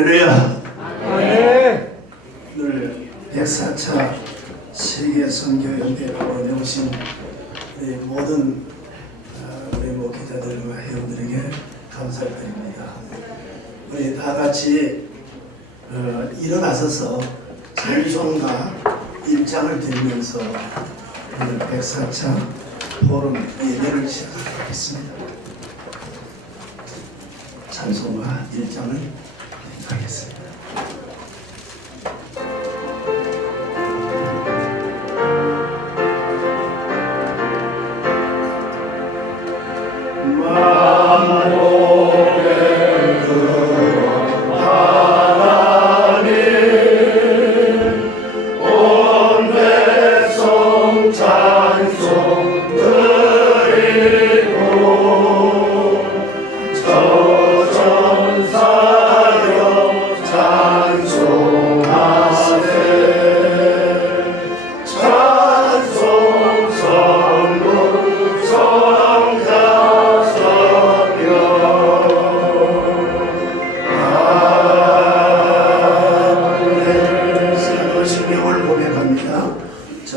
할렐루야. 네. 오늘 104차 세계선교연대로 오신 우리 모든 우리 목회자들과 회원들에게 감사를 드립니다. 우리 다 같이 일어나서서 찬송가 1장을 드리면서 오늘 104차 포럼 예배를 시작하겠습니다. 찬송가 1장을 하겠습니다.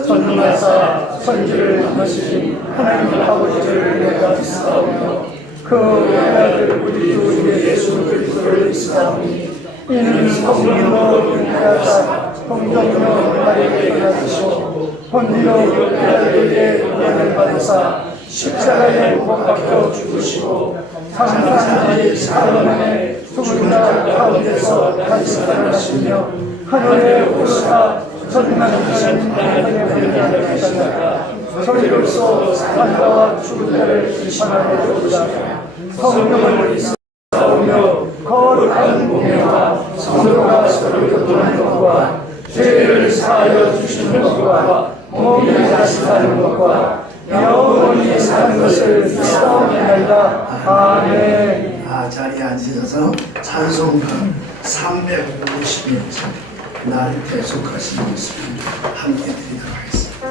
전능하사 선지를 하시신 하나님 아버지를 내가 믿사오며 그 외아들 우리 주 예수 그리스도를 믿사오니 이는 성령으로 잉태하사 동정녀 마리아에게 나시고 본디오 빌라도에게 은혜를 받으사 십자가에 못 박혀 죽으시고 장사하니 사흘 만에 죽은 자 가운데서 다시 살아나시며 하늘에 오르사 전능하신 하나님의 분량을 하셨다가 저희로서 살아와 죽은 자를 심판하여 주시자. 성령을 믿사오며 거룩한 공예와 성도가 서로 교통하는 것과 죄를 사하여 주시는 것과 몸이 다시 사는 것과 영원히 사는 것을 믿사옵나이다. 아멘. 자리에 앉으셔서 찬송가 350명 날 계속하시는 모습을 함께 드리도록 하겠습니다.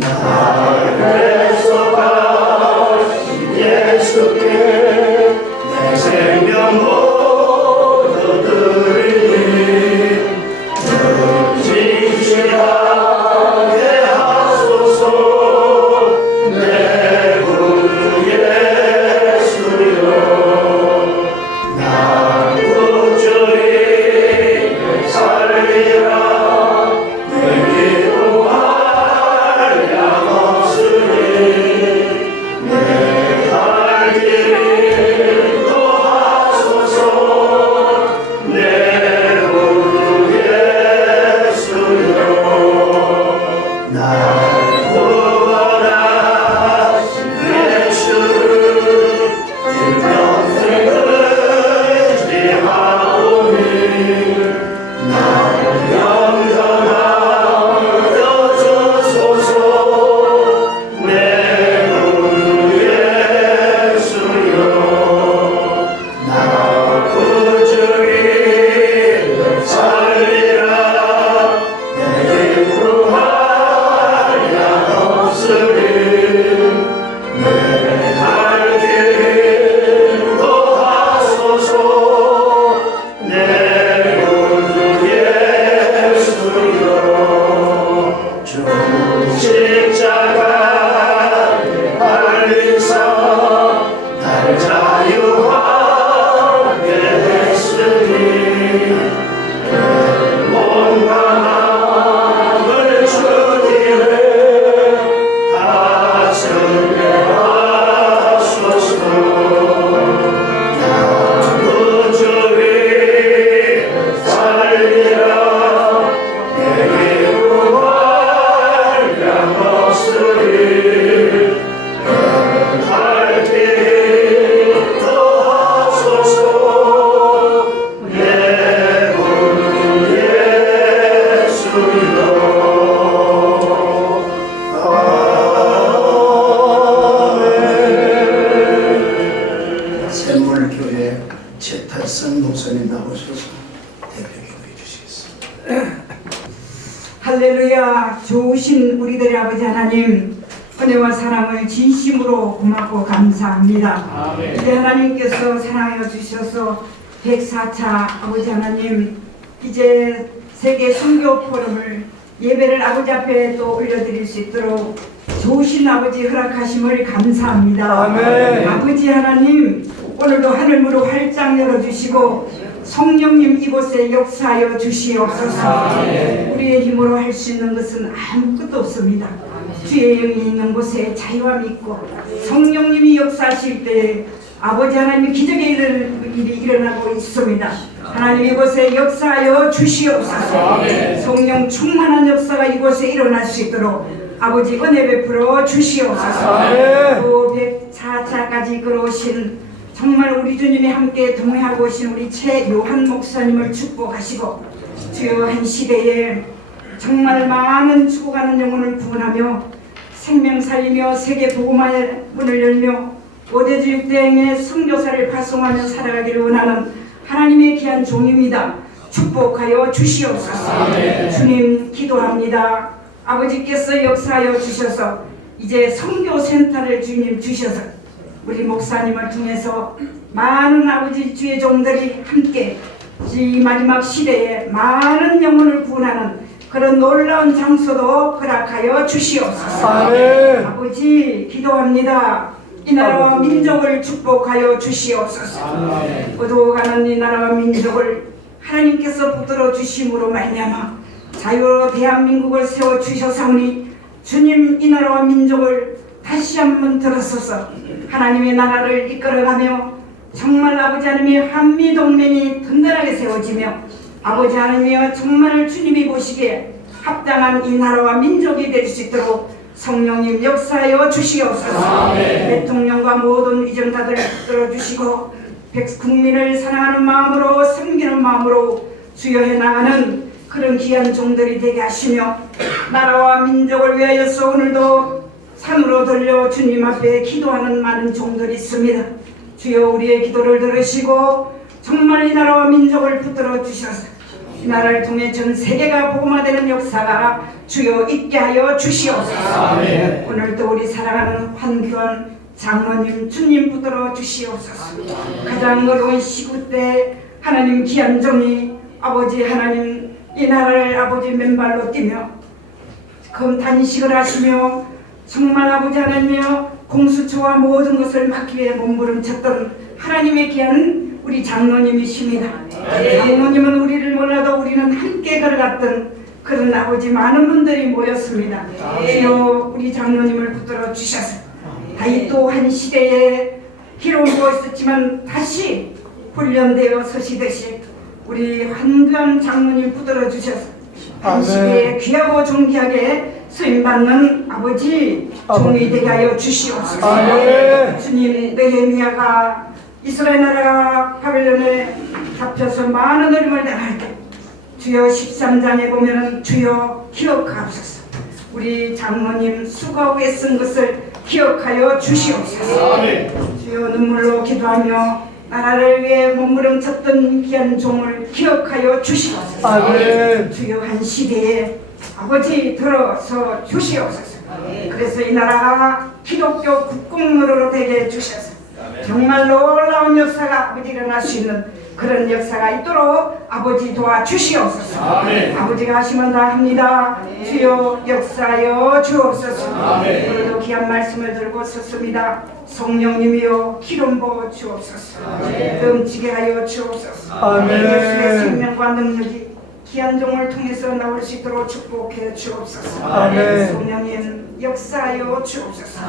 날 계속하신 예수께 내 생명 모두 드리니 진실하게 하소서. 최탈선 목사님 나오셔서 대표기도해 주시겠습니다. 할렐루야. 좋으신 우리들의 아버지 하나님, 은혜와 사랑을 진심으로 고맙고 감사합니다. 이제 하나님께서 사랑해 주셔서 104차 아버지 하나님 이제 세계 선교 포럼을 예배를 아버지 앞에 또 올려드릴 수 있도록 좋으신 아버지 허락하심을 감사합니다. 아멘. 아버지 하나님 오늘도 하늘문을 활짝 열어주시고 성령님 이곳에 역사하여 주시옵소서. 우리의 힘으로 할 수 있는 것은 아무것도 없습니다. 주의 영이 있는 곳에 자유함이 있고 성령님이 역사하실 때 아버지 하나님의 기적의 일이 일어나고 있습니다. 하나님 이곳에 역사하여 주시옵소서. 성령 충만한 역사가 이곳에 일어날 수 있도록 아버지 은혜 베풀어 주시옵소서. 또 104차까지 걸어오신 정말 우리 주님이 함께 동행하고 오신 우리 최요한 목사님을 축복하시고 주여 한 시대에 정말 많은 죽어가는 영혼을 구원하며 생명 살리며 세계 복음화의 문을 열며 오대주 육대행의 선교사를 발송하며 살아가기를 원하는 하나님의 귀한 종입니다. 축복하여 주시옵소서. 주님 기도합니다. 아버지께서 역사하여 주셔서 이제 선교센터를 주님 주셔서 우리 목사님을 통해서 많은 아버지 주의 종들이 함께 이 마지막 시대에 많은 영혼을 구원하는 그런 놀라운 장소도 허락하여 주시옵소서. 아버지 기도합니다. 이 나라와 민족을 축복하여 주시옵소서. 어두워가는 이 나라와 민족을 하나님께서 붙들어 주심으로 말미암아 자유로 대한민국을 세워주셔사오니 주님 이 나라와 민족을 다시 한번 들어서서 하나님의 나라를 이끌어가며 정말 아버지 하나님의 한미동맹이 든든하게 세워지며 아버지 하나님이여 정말 주님이 보시기에 합당한 이 나라와 민족이 될 수 있도록 성령님 역사하여 주시옵소서. 대통령과 모든 위정자들을 붙들어 주시고 국민을 사랑하는 마음으로 섬기는 마음으로 주여해 나가는 그런 귀한 종들이 되게 하시며 나라와 민족을 위하여서 오늘도 산으로 들려 주님 앞에 기도하는 많은 종들이 있습니다. 주여 우리의 기도를 들으시고 정말 이 나라와 민족을 붙들어 주셔서 이 나라를 통해 전 세계가 복음화되는 역사가 주여 있게 하여 주시옵소서. 오늘도 우리 사랑하는 환규원 장로님 주님 붙들어 주시옵소서. 가장 어려운 시구 때 하나님 귀한 종이 아버지 하나님 이 나라를 아버지 맨발로 뛰며 단식을 하시며 정말 아버지 하나님이여 공수처와 모든 것을 막기 위해 몸부림쳤던 하나님의 귀한 우리 장로님이십니다. 장로님은 우리를 몰라도 우리는 함께 걸어갔던 그런 아버지 많은 분들이 모였습니다. 주여 우리 장로님을 붙들어 주셔서 다시 또 한 시대에 기록되어 있었지만 다시 훈련되어 서시듯이 우리 한규현 장로님 붙들어 주셔서 한 시대에 귀하고 존귀하게 쓰임받는 아버지 종이 되게 하여 주시옵소서. 주님 느헤미야가 이스라엘 나라가 바벨론에 잡혀서 많은 어려움을 당할 때 주여 13장에 보면은 주여 기억하옵소서. 우리 장로님 수고하고 애쓴 것을 기억하여 주시옵소서. 주여 눈물로 기도하며 나라를 위해 몸부림쳤던 귀한 종을 기억하여 주시옵소서. 주여 한 시대에 아버지 들어서 주시옵소서. 그래서 이 나라가 기독교 국공노로로 되게 해주셔서 정말 놀라운 역사가 아버지 일어날 수 있는 그런 역사가 있도록 아버지 도와주시옵소서. 아버지가 하시면 다 합니다. 주여 역사여 주옵소서. 오늘도 귀한 말씀을 들고 섰습니다. 성령님이여 기름 부어 주옵소서. 넘치게 하여 주옵소서. 예수의 생명과 능력이 귀한 종을 통해서 나올 수 있도록 축복해 주옵소서. 성령님 역사하여 주옵소서.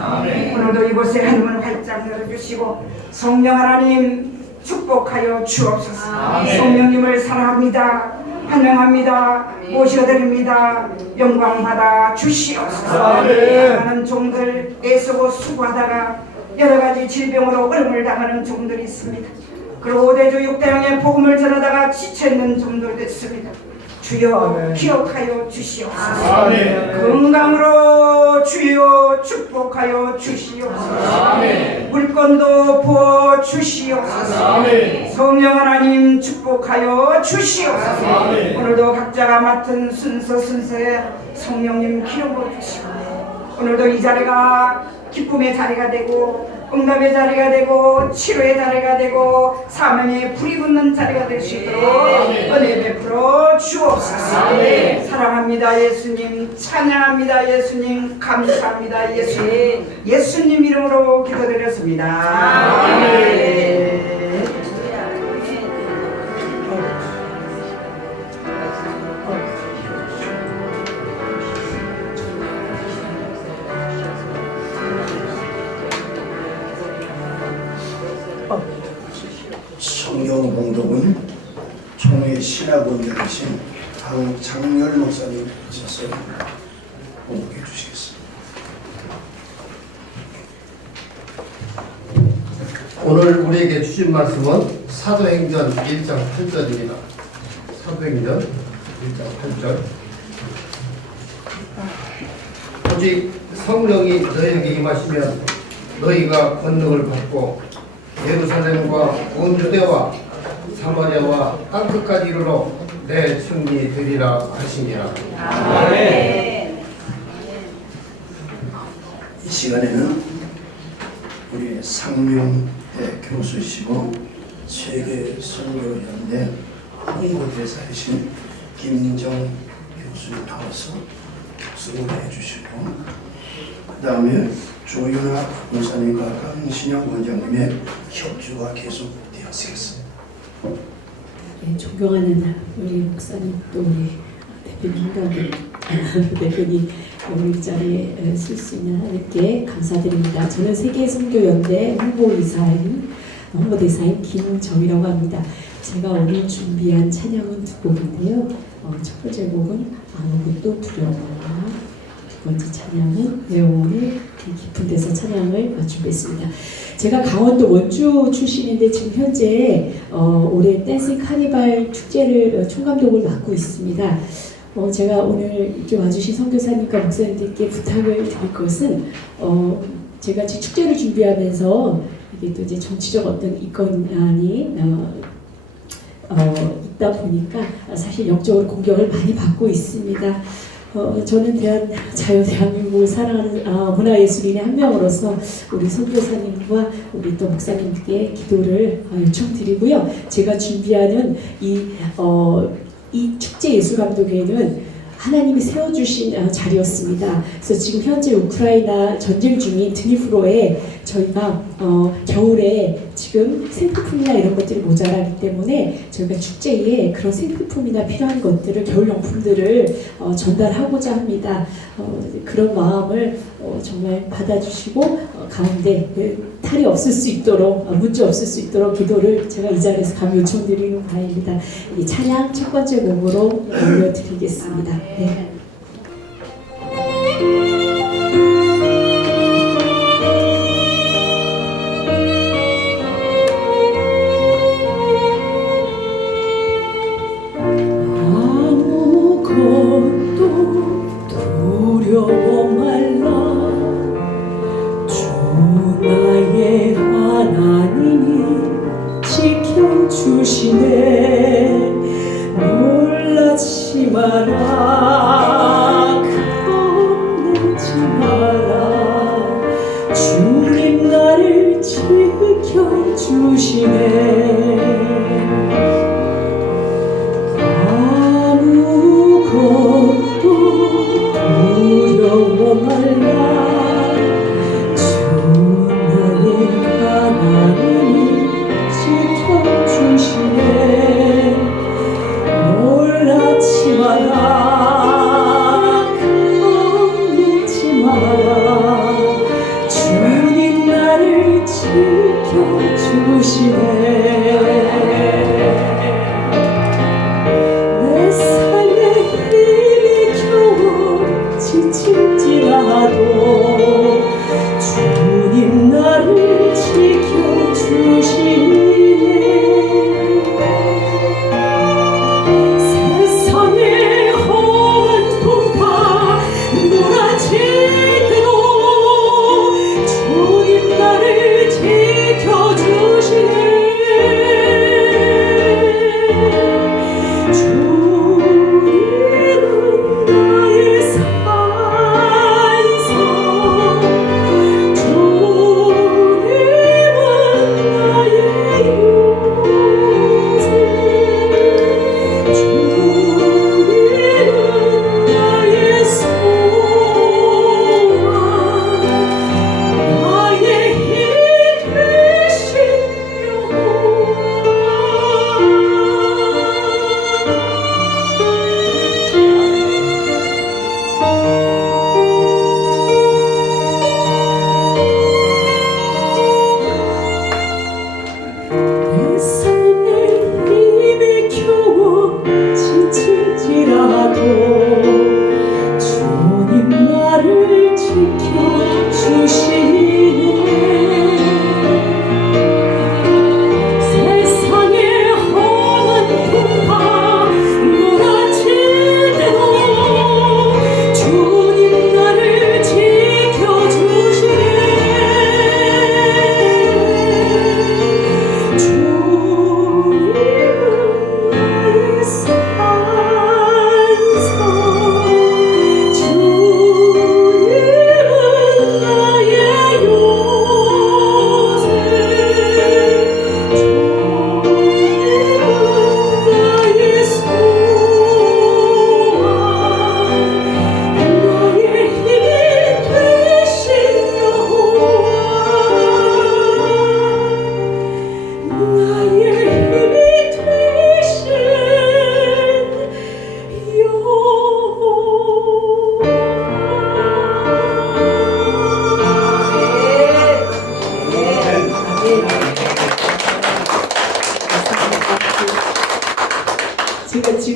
오늘도 이곳에 하늘을 활짝 열어주시고 성령 하나님 축복하여 주옵소서. 성령님을 사랑합니다. 환영합니다. 모셔드립니다. 영광받아 주시옵소서. 많은 종들 애쓰고 수고하다가 여러가지 질병으로 어려움을 당하는 종들이 있습니다. 그리고 오대주 육대왕의 복음을 전하다가 지쳐있는 종들도 있습니다. 주여 기억하여 주시옵소서. 건강으로 주여 축복하여 주시옵소서. 물건도 부어 주시옵소서. 성령 하나님 축복하여 주시옵소서. 오늘도 각자가 맡은 순서에 성령님 기름 부어 주시옵소서. 오늘도 이 자리가 기쁨의 자리가 되고 응답의 자리가 되고 치료의 자리가 되고 사명의 불이 붙는 자리가 될 수 있도록 은혜 베풀어 주옵소서. 사랑합니다 예수님, 찬양합니다 예수님, 감사합니다 예수님. 예수님 이름으로 기도드렸습니다. 아멘. 성경 공동은 총회 신학원장이신 강장렬 목사님 오셔서 공독해 주시겠습니다. 오늘 우리에게 주신 말씀은 사도행전 1장 8절입니다. 사도행전 1장 8절. 오직 성령이 너희에게 임하시면 너희가 권능을 받고 예루살렘과 온 유대와 사마리아와 땅끝까지 이르러 내 증인이 되리라 하시니라. 아멘. 이 시간에는 우리 상명대 교수이시고 세계 선교연대 홍보대사이신 김정 교수님 나와서 수고해 주시고, 그 다음에 조윤아 목사님과 강신영 원장님의 협주가 계속되었습니다. 네, 존경하는 우리 목사님 또 우리 대표님 오늘 이 자리에 쓸 수 있는 하나님께 감사드립니다. 저는 세계선교연대 홍보대사인 김정희라고 합니다. 제가 오늘 준비한 찬양은 두 곡인데요. 첫 번째 곡은 아무것도 두려워하라. 두 번째 찬양은 내 영혼의 깊은 데서 찬양을 준비했습니다. 제가 강원도 원주 출신인데 지금 현재 올해 댄싱 카니발 축제를 총감독을 맡고 있습니다. 제가 오늘 이렇게 와주신 선교사님과 목사님들께 부탁을 드릴 것은 제가 지금 축제를 준비하면서 이게 또 이제 정치적 어떤 이권이 있다 보니까 사실 역적으로 공격을 많이 받고 있습니다. 저는 대한민국을 사랑하는 문화예술인의 한 명으로서 우리 선교사님과 우리 또 목사님께 기도를 요청드리고요. 제가 준비하는 이 축제 예술감독회는 하나님이 세워주신 자리였습니다. 그래서 지금 현재 우크라이나 전쟁 중인 드니프로에 저희가 겨울에 지금 생필품이나 이런 것들이 모자라기 때문에 저희가 축제에 그런 생필품이나 필요한 것들을 겨울용품들을 전달하고자 합니다. 그런 마음을 정말 받아주시고 가운데 탈이 없을 수 있도록 문제 없을 수 있도록 기도를 제가 이 자리에서 감히 요청드리는 바입니다. 이 찬양 첫 번째 곡으로 올려드리겠습니다. 네. 놀라지 마라.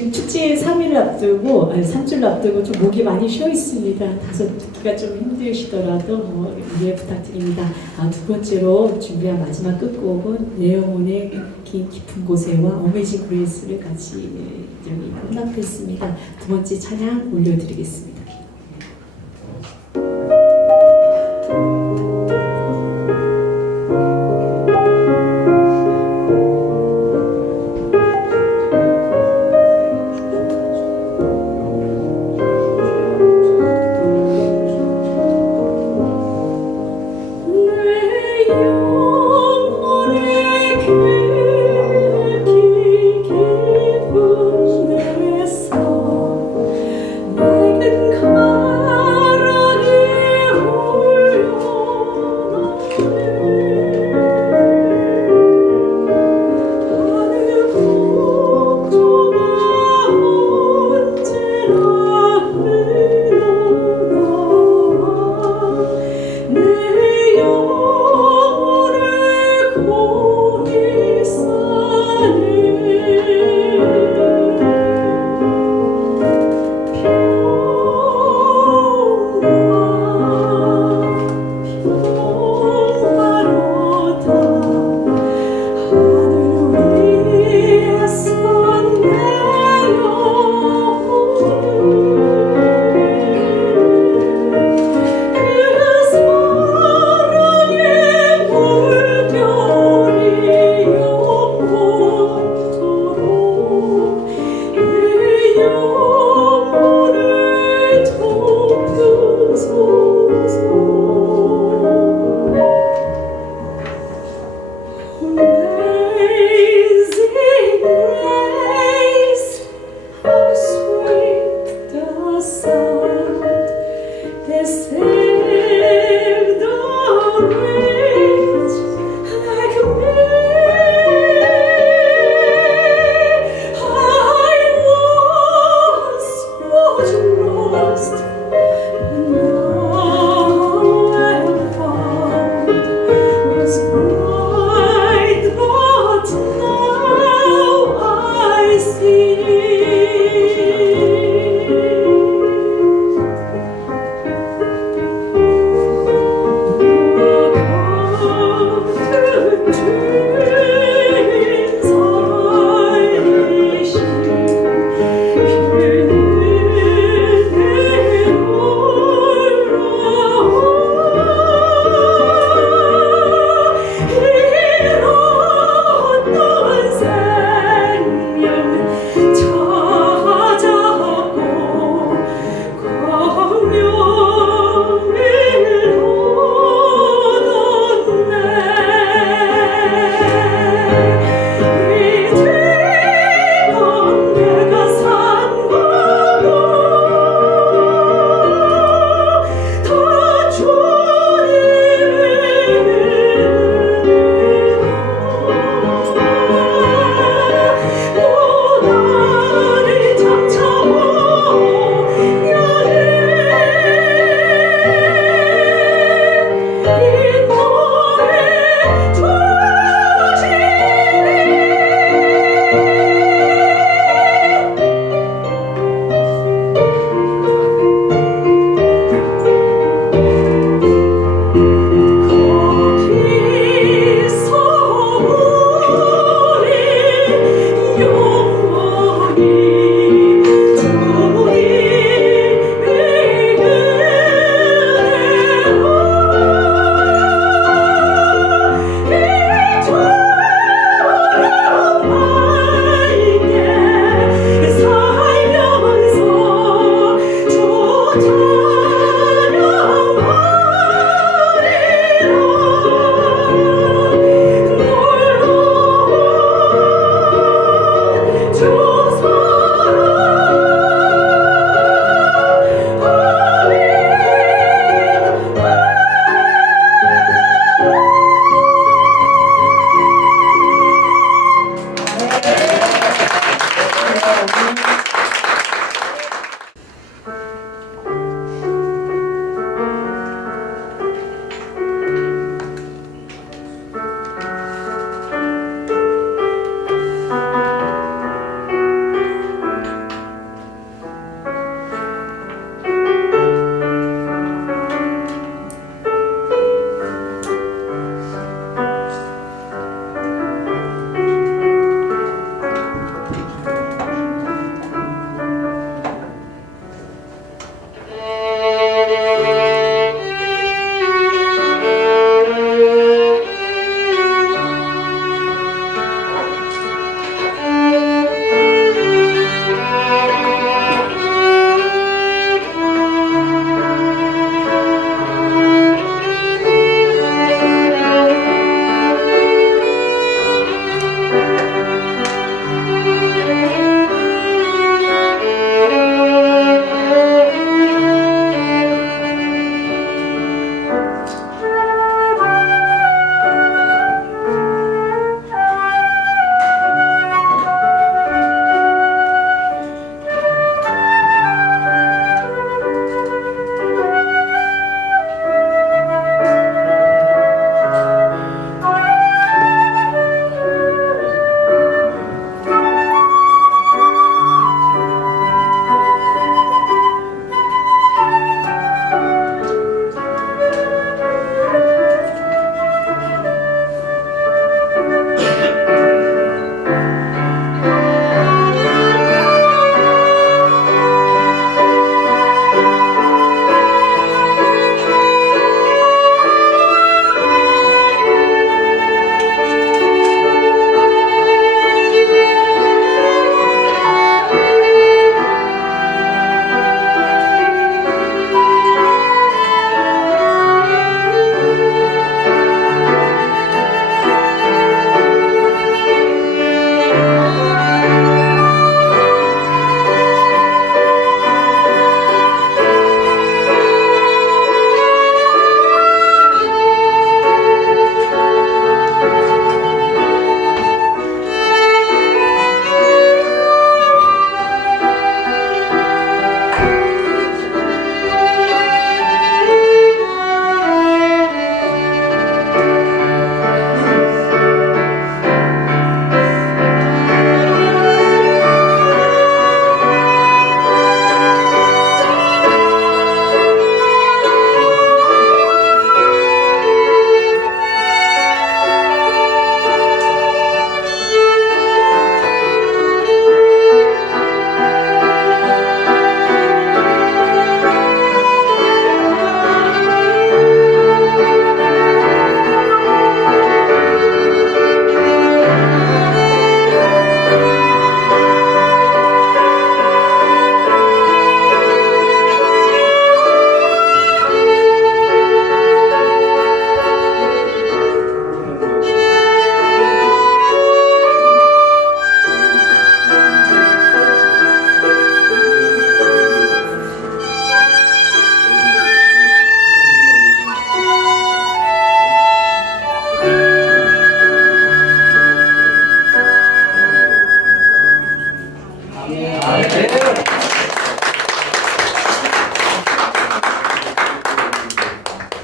지금 축제 3일을 앞두고, 아니 3주를 앞두고 좀 목이 많이 쉬어 있습니다. 다소 듣기가 좀 힘드시더라도 이해 부탁드립니다. 두 번째로 준비한 마지막 끝곡은 내 영혼의 깊은 곳에와 어메이징 그레이스를 같이 여기 혼합했습니다. 두 번째 찬양 올려드리겠습니다. 맑은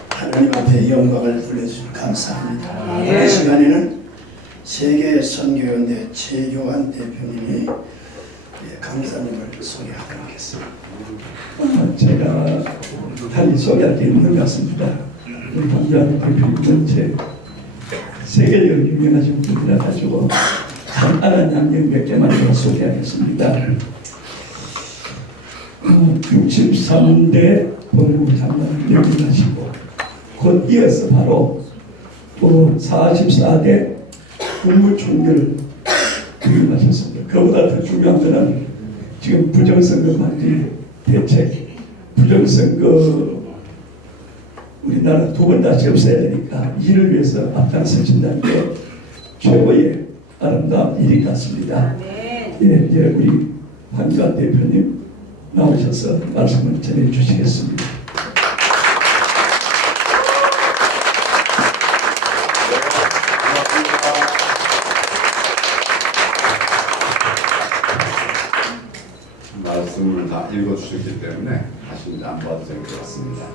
하나님 앞에 영광을 돌려주셔서 감사합니다. 이 시간에는 세계선교연대 최교환 대표님이 강사님을 소개하도록 하겠습니다. 제가 달리 소개할 게 있는 것 같습니다. 우리 강교환 대표님은 세계적으로 유명하신 분이라 가지고 간단한 양념 몇 개만 더 소개하겠습니다. 63대 법무장관을 역임하시고 곧 이어서 바로 또 44대 국무총리를 역임하셨습니다. 그보다 더 중요한 것은 지금 부정선거 방지 대책, 부정선거 우리나라 두 번 다시 없애야 되니까 이를 위해서 앞장서신다는 게 최고의 아름다운 일이 같습니다. 예, 이제 우리 황교안 대표님 나오셔서 말씀을 전해 주시겠습니다. 말씀을 다 읽어주셨기 때문에 다시 안 봐도 될 것 같습니다.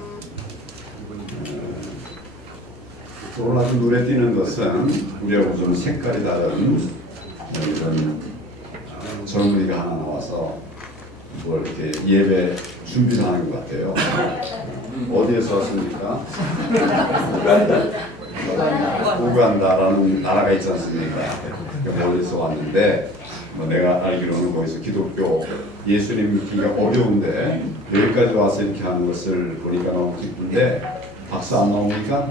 오늘 아주 눈에 띄는 것은 우리하고 좀 색깔이 다른 이런 젊은이가 하나 나와서 뭐 이렇게 예배 준비를 하는 것 같아요. 어디에서 왔습니까? 우간다라는 나라가 있지 않습니까? 멀리서 왔는데 내가 알기로는 거기서 기독교 예수님 믿기가 어려운데 여기까지 와서 이렇게 하는 것을 보니까 너무 기쁜데 박수 안 나옵니까?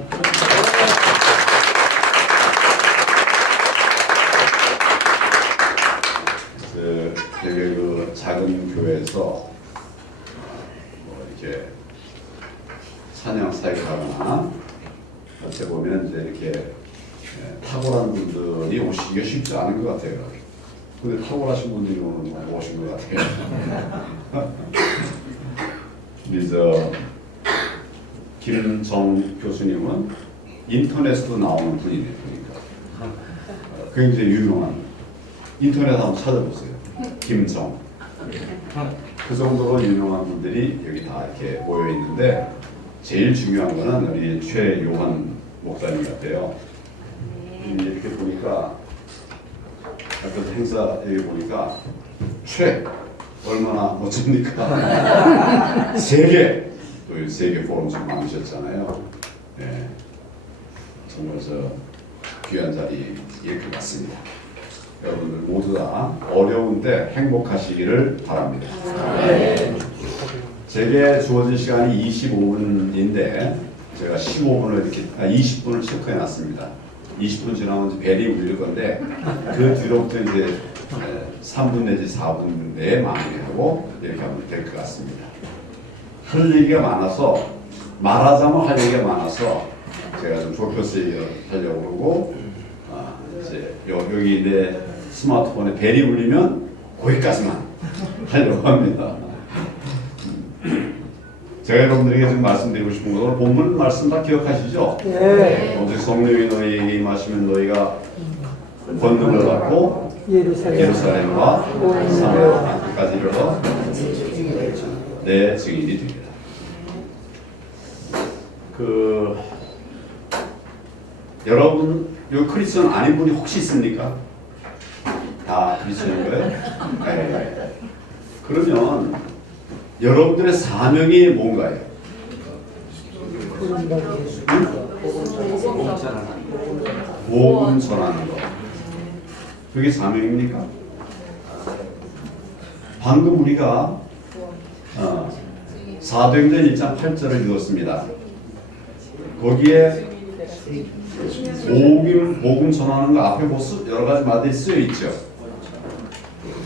되게 그 작은 교회에서 뭐 이렇게 찬양 사역을 하거나 어떻게 보면 이제 이렇게 탁월한 분들이 오시기가 쉽지 않은 것 같아요. 근데 탁월하신 분들이 오늘 오신 것 같아요. 우리 김정 교수님은 인터넷에도 나오는 분이네요. 그러니까 굉장히 유명한 인터넷 한번 찾아보세요. 김정. 그 정도로 유명한 분들이 여기 다 이렇게 모여 있는데 제일 중요한 거는 우리 최요한 목사님 같아요. 이렇게 보니까 어떤 행사 여기 보니까 얼마나 멋집니까? 세계 또 세계 포럼 좀 많으셨잖아요. 네. 정말 귀한 자리일 것 같습니다. 여러분들 모두 다 어려운데 행복하시기를 바랍니다. 제게 주어진 시간이 25분인데 제가 15분을 이렇게 20분을 체크해 놨습니다. 20분 지나면 이제 벨이 울릴 건데 그 뒤로부터 이제 3분 내지 4분 내에 마무리하고 이렇게 하면 될 것 같습니다. 할 얘기가 많아서 말하자면 할 얘기가 많아서 제가 좀 좁혀서 하려고 그러고 이제 여기 내 스마트폰에 벨이 울리면 거기까지만 하려고 합니다. 제가 여러분들에게 지금 말씀드리고 싶은 것은 본문 말씀 다 기억하시죠? 네. 오직 성령이 너희에게 임하시면 너희가 권능을 받고 예루살렘과 사마리아까지 이르러 내 증인이 됩니다. 여러분 요 크리스천 아닌 분이 혹시 있습니까? 다 크리스천인 거예요? 네. 그러면 여러분들의 사명이 뭔가요? 복음 전하는 거. 그게 사명입니까? 방금 우리가 사도행전 1장 8절을 읽었습니다. 거기에 복음 전하는 거 앞에 여러 가지 말들이 쓰여 있죠.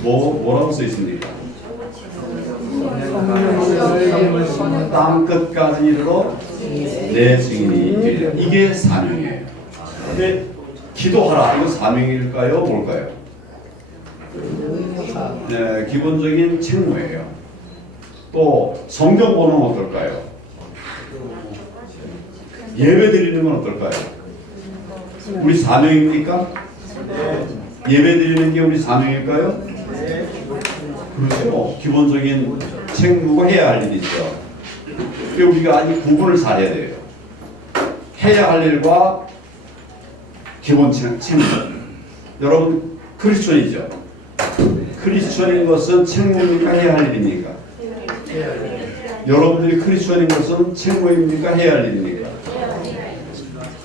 뭐라고 써 있습니까? 땅 끝까지 이르러 내 증인이 되리라. 이게 사명이에요. 근데 기도하라. 이건 사명일까요? 뭘까요? 네, 기본적인 책무예요. 또 성경 보는 건 어떨까요? 예배 드리는 건 어떨까요? 우리 사명입니까? 예배 드리는 게 우리 사명일까요? 그렇죠. 기본적인 책무가 해야 할 일이죠. 우리가 이 구분을 잘해야 돼요. 해야 할 일과 기본 책무. 여러분 크리스천이죠. 크리스천인 것은 책무입니까? 해야 할 일입니까? 여러분들이 크리스천인 것은 책무입니까? 해야 할 일입니까?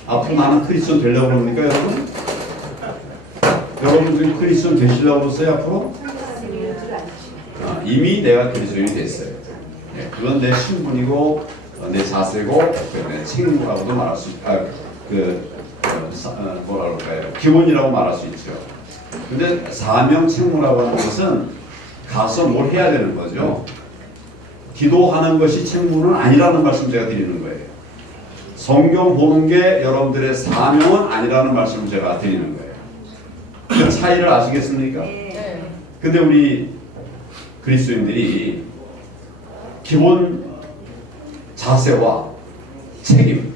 앞으로 나는 크리스천 되려고 합니까, 여러분? 여러분들이 크리스천 되시려고 그러세요, 앞으로? 이미 내가 그리스도인이 됐어요. 네, 그건 내 신분이고 내 자세고 내 책무라고도 말할 수 뭐라 그럴까요? 기본이라고 말할 수 있죠. 근데 사명 책무라고 하는 것은 가서 뭘 해야 되는 거죠. 기도하는 것이 책무는 아니라는 말씀 제가 드리는 거예요. 성경 보는 게 여러분들의 사명은 아니라는 말씀을 제가 드리는 거예요. 그 차이를 아시겠습니까? 근데 우리 그리스도인들이 기본 자세와 책임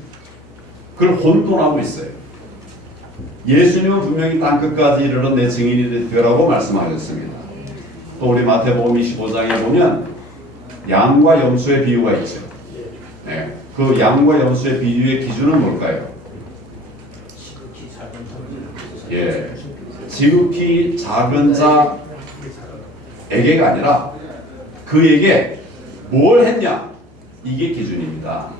그걸 혼돈하고 있어요. 예수님은 분명히 땅끝까지 이르러 내 증인이 되라고 말씀하셨습니다. 또 우리 마태복음 25장에 보면 양과 염소의 비유가 있죠. 네, 그 양과 염소의 비유의 기준은 뭘까요? 예, 지극히 작은 자에게가 아니라 그에게 뭘 했냐 이게 기준입니다.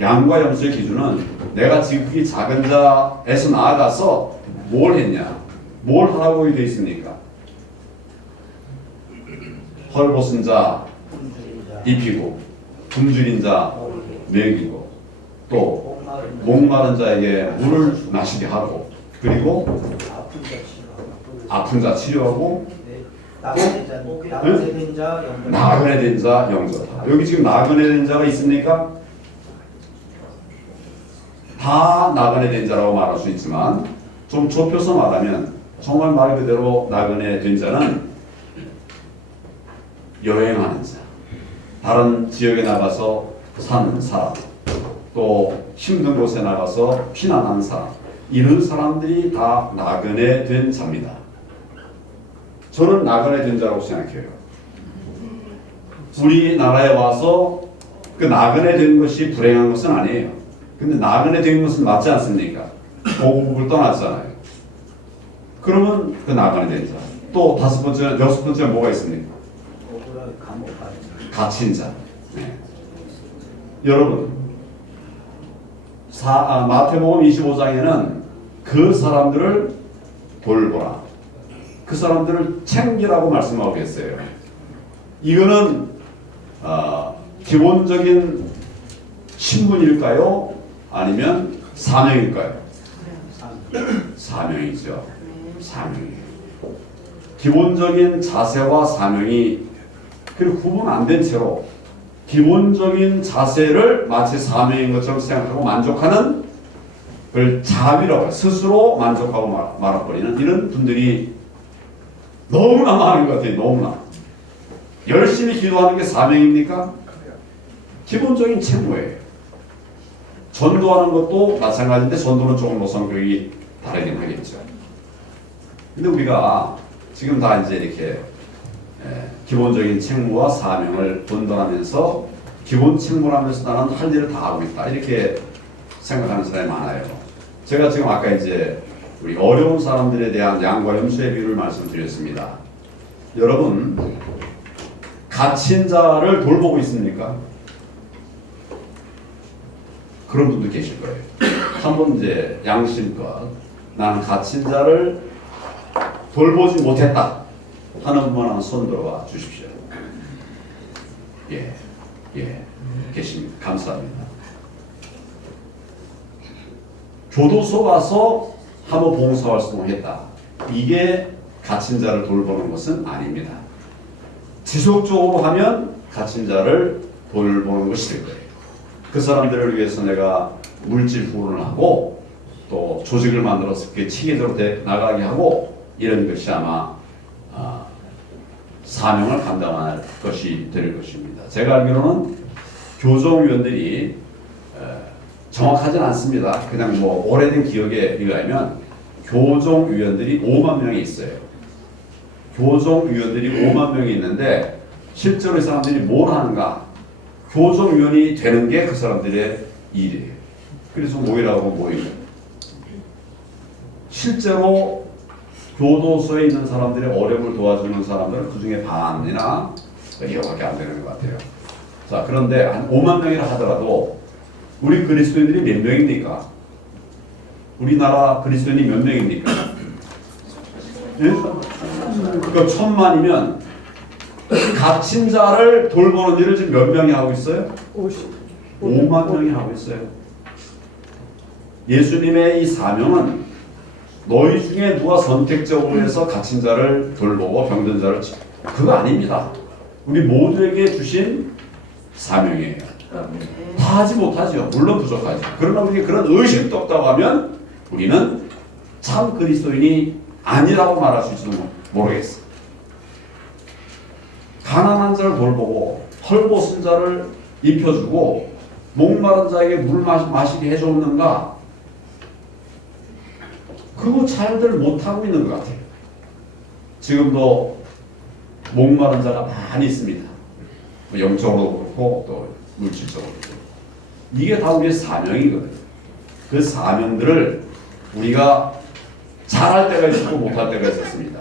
양과 염소의 기준은 내가 지극히 작은 자에서 나아가서 뭘 했냐, 뭘 하라고 되어 있습니까? 헐벗은 자 입히고 굶주린 자 먹이고 또 목마른 자에게 물을 마시게 하고 그리고 아픈 자 치료하고 나그네 된 자 영접하고. 여기 지금 나그네 된 자가 있습니까? 다 나그네 된 자라고 말할 수 있지만 좀 좁혀서 말하면 정말 말 그대로 나그네 된 자는 여행하는 자, 다른 지역에 나가서 사는 사람, 또 힘든 곳에 나가서 피난한 사람, 이런 사람들이 다 나그네 된 자입니다. 저는 나그네 된 자라고 생각해요. 우리나라에 와서 그 나그네 된 것이 불행한 것은 아니에요. 근데 나그네 된 것은 맞지 않습니까? 고국을 떠났잖아요. 그러면 그 나그네 된 자. 또 다섯 번째, 여섯 번째 뭐가 있습니까? 갇힌 자. 네. 여러분, 마태복음 25장에는 그 사람들을 돌보라. 그 사람들을 챙기라고 말씀하고 계세요. 이거는 기본적인 신분일까요? 아니면 사명일까요? 사명이죠. 사명이에요. 기본적인 자세와 사명이 그리고 구분 안 된 채로 기본적인 자세를 마치 사명인 것처럼 생각하고 만족하는 그걸 자비라고 해요. 스스로 만족하고 말아버리는 이런 분들이 너무나 많은 것 같아요. 너무나. 열심히 기도하는 게 사명입니까? 기본적인 책무예요. 전도하는 것도 마찬가지인데 전도는 조금 더 성격이 다르긴 하겠죠. 근데 우리가 지금 다 이제 이렇게 기본적인 책무와 사명을 분담하면서 기본 책무를 하면서 나는 할 일을 다 하고 있다. 이렇게 생각하는 사람이 많아요. 제가 지금 아까 이제 우리 어려운 사람들에 대한 양과 염소의 비유를 말씀드렸습니다. 여러분, 갇힌 자를 돌보고 있습니까? 그런 분들 계실 거예요. 한번 이제 양심껏 나는 갇힌 자를 돌보지 못했다 하는 분만 손 들어봐 주십시오. 예, 계십니다. 감사합니다. 교도소 가서 한번 봉사활동을 했다. 이게 갇힌 자를 돌보는 것은 아닙니다. 지속적으로 하면 갇힌 자를 돌보는 것이 될 거예요. 그 사람들을 위해서 내가 물질 후원을 하고 또 조직을 만들어서 그게 체계적으로 나가게 하고 이런 것이 아마 사명을 감당할 것이 될 것입니다. 제가 알기로는 교정위원들이 정확하진 않습니다. 그냥 뭐 오래된 기억에 의하면 교정위원들이 5만 명이 있어요. 교정위원들이 5만 명이 있는데 실제로 이 사람들이 뭘 하는가? 교정위원이 되는 게 그 사람들의 일이에요. 그래서 모이라고 모이고 실제로 교도소에 있는 사람들의 어려움을 도와주는 사람들은 그 중에 반이나 이거밖에 안 되는 것 같아요. 자, 그런데 한 5만 명이라 하더라도 우리 그리스도인들이 몇 명입니까? 우리나라 그리스도인이 몇 명입니까? 예? 그러니까 1000만이면 갇힌 자를 돌보는 일을 지금 몇 명이 하고 있어요? 5만 명이 하고 있어요. 예수님의 이 사명은 너희 중에 누가 선택적으로 해서 갇힌 자를 돌보고 병든 자를 그거 아닙니다. 우리 모두에게 주신 사명이에요. 다 하지 못하죠. 물론 부족하죠. 그러나 우리에게 그런 의식도 없다고 하면 우리는 참 그리스도인이 아니라고 말할 수 있을지도 모르겠어. 가난한 자를 돌보고 헐벗은 자를 입혀주고 목마른 자에게 물 마시게 해줬는가? 그거 잘들 못하고 있는 것 같아요. 지금도 목마른 자가 많이 있습니다. 영적으로 그렇고 또 물질적으로 그렇고. 이게 다 우리의 사명이거든요. 그 사명들을 우리가 잘할 때가 있었고 못할 때가 있었습니다.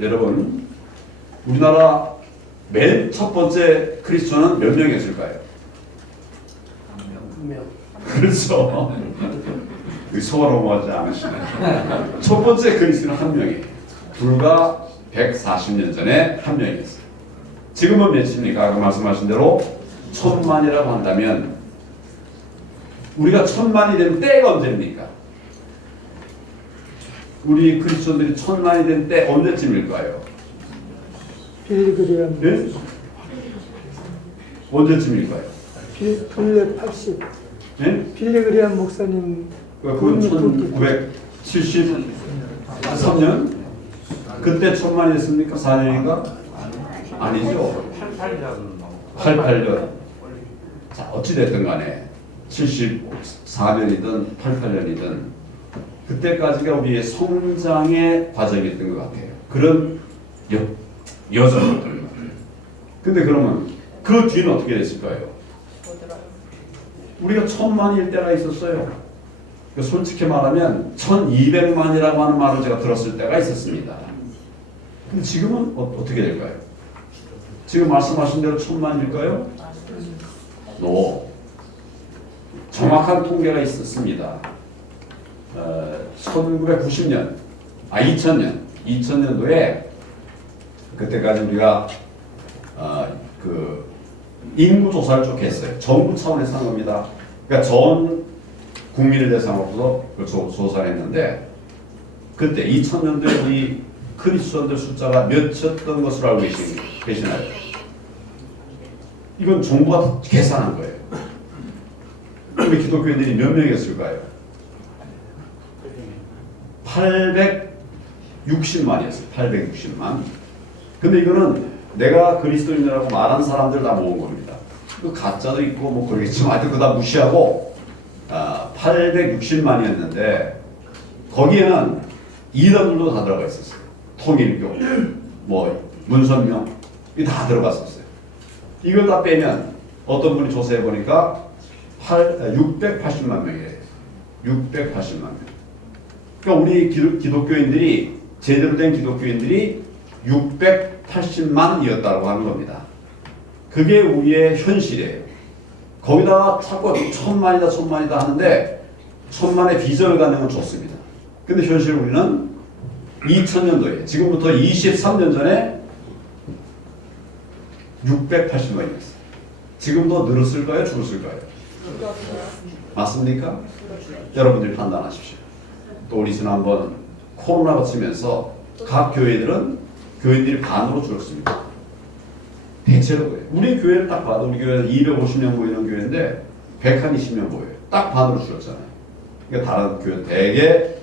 여러분, 우리나라 맨 첫 번째 크리스천은 몇 명이었을까요? 한 명. 그렇죠. 소화로워하지 않으시네. 첫 번째 그리스도는 한 명이에요. 불과 140년 전에 한 명이었어요. 지금은 몇입니까? 아까 말씀하신 대로 1000만이라고 한다면 우리가 1000만이 되는 때가 언제입니까? 우리 그리스도인들이 1000만이 된 때 언제쯤일까요? 빌리그리안 네? 언제쯤일까요? 빌리 80 네? 빌리그리안 목사님 그건 1973년? 그때 1000만이었습니까? 4년인가? 아니죠. 88년. 자, 어찌됐든 간에 74년이든 88년이든 그때까지가 우리의 성장의 과정이었던 것 같아요. 그런 여정을. 근데 그러면 그 뒤는 어떻게 됐을까요? 우리가 1000만일 때가 있었어요. 솔직히 말하면 1200만이라고 하는 말을 제가 들었을 때가 있었습니다. 근데 지금은 어떻게 될까요? 지금 말씀하신 대로 1000만일까요? 정확한 통계가 있었습니다. 1990년, 2000년도에 그때까지 우리가 그 인구 조사를 쭉 했어요. 정부 차원에서 한 겁니다. 그러니까 전 국민을 대상으로 조사를 했는데 그때 2000년도에 우리 크리스천들 숫자가 몇이었던 것으로 알고 계시나요? 이건 정부가 계산한 거예요. 우리 기독교인들이 몇 명이었을까요? 860만이었어요. 860만. 근데 이거는 내가 그리스도인이라고 말한 사람들 다 모은 겁니다. 그 가짜도 있고 뭐 그러겠지만 하여튼 그거 다 무시하고 860만이었는데 거기에는 이단들도 다 들어가 있었어요. 통일교, 뭐 문선명 이게 다 들어갔었어요. 이걸 다 빼면 어떤 분이 조사해 보니까 680만 명이래요. 680만 명. 그러니까 우리 기독교인들이 제대로 된 기독교인들이 680만이었다고 하는 겁니다. 그게 우리의 현실이에요. 거기다가 자꾸 1000만이다 1000만이다 하는데 1000만의 비전을 갖는 건 좋습니다. 근데 현실 우리는 2000년도에 지금부터 23년 전에 680만이었어요. 지금도 늘었을까요? 줄었을까요? 맞습니까? 여러분들이 판단하십시오. 또 우리 지난번 코로나가 치면서 각 교회들은 교인들이 반으로 줄었습니다. 대체로 그래요. 우리 교회를 딱 봐도 우리 교회는 250명 모이는 교회인데 120명 모여요. 딱 반으로 줄었잖아요. 그러니까 다른 교회 대개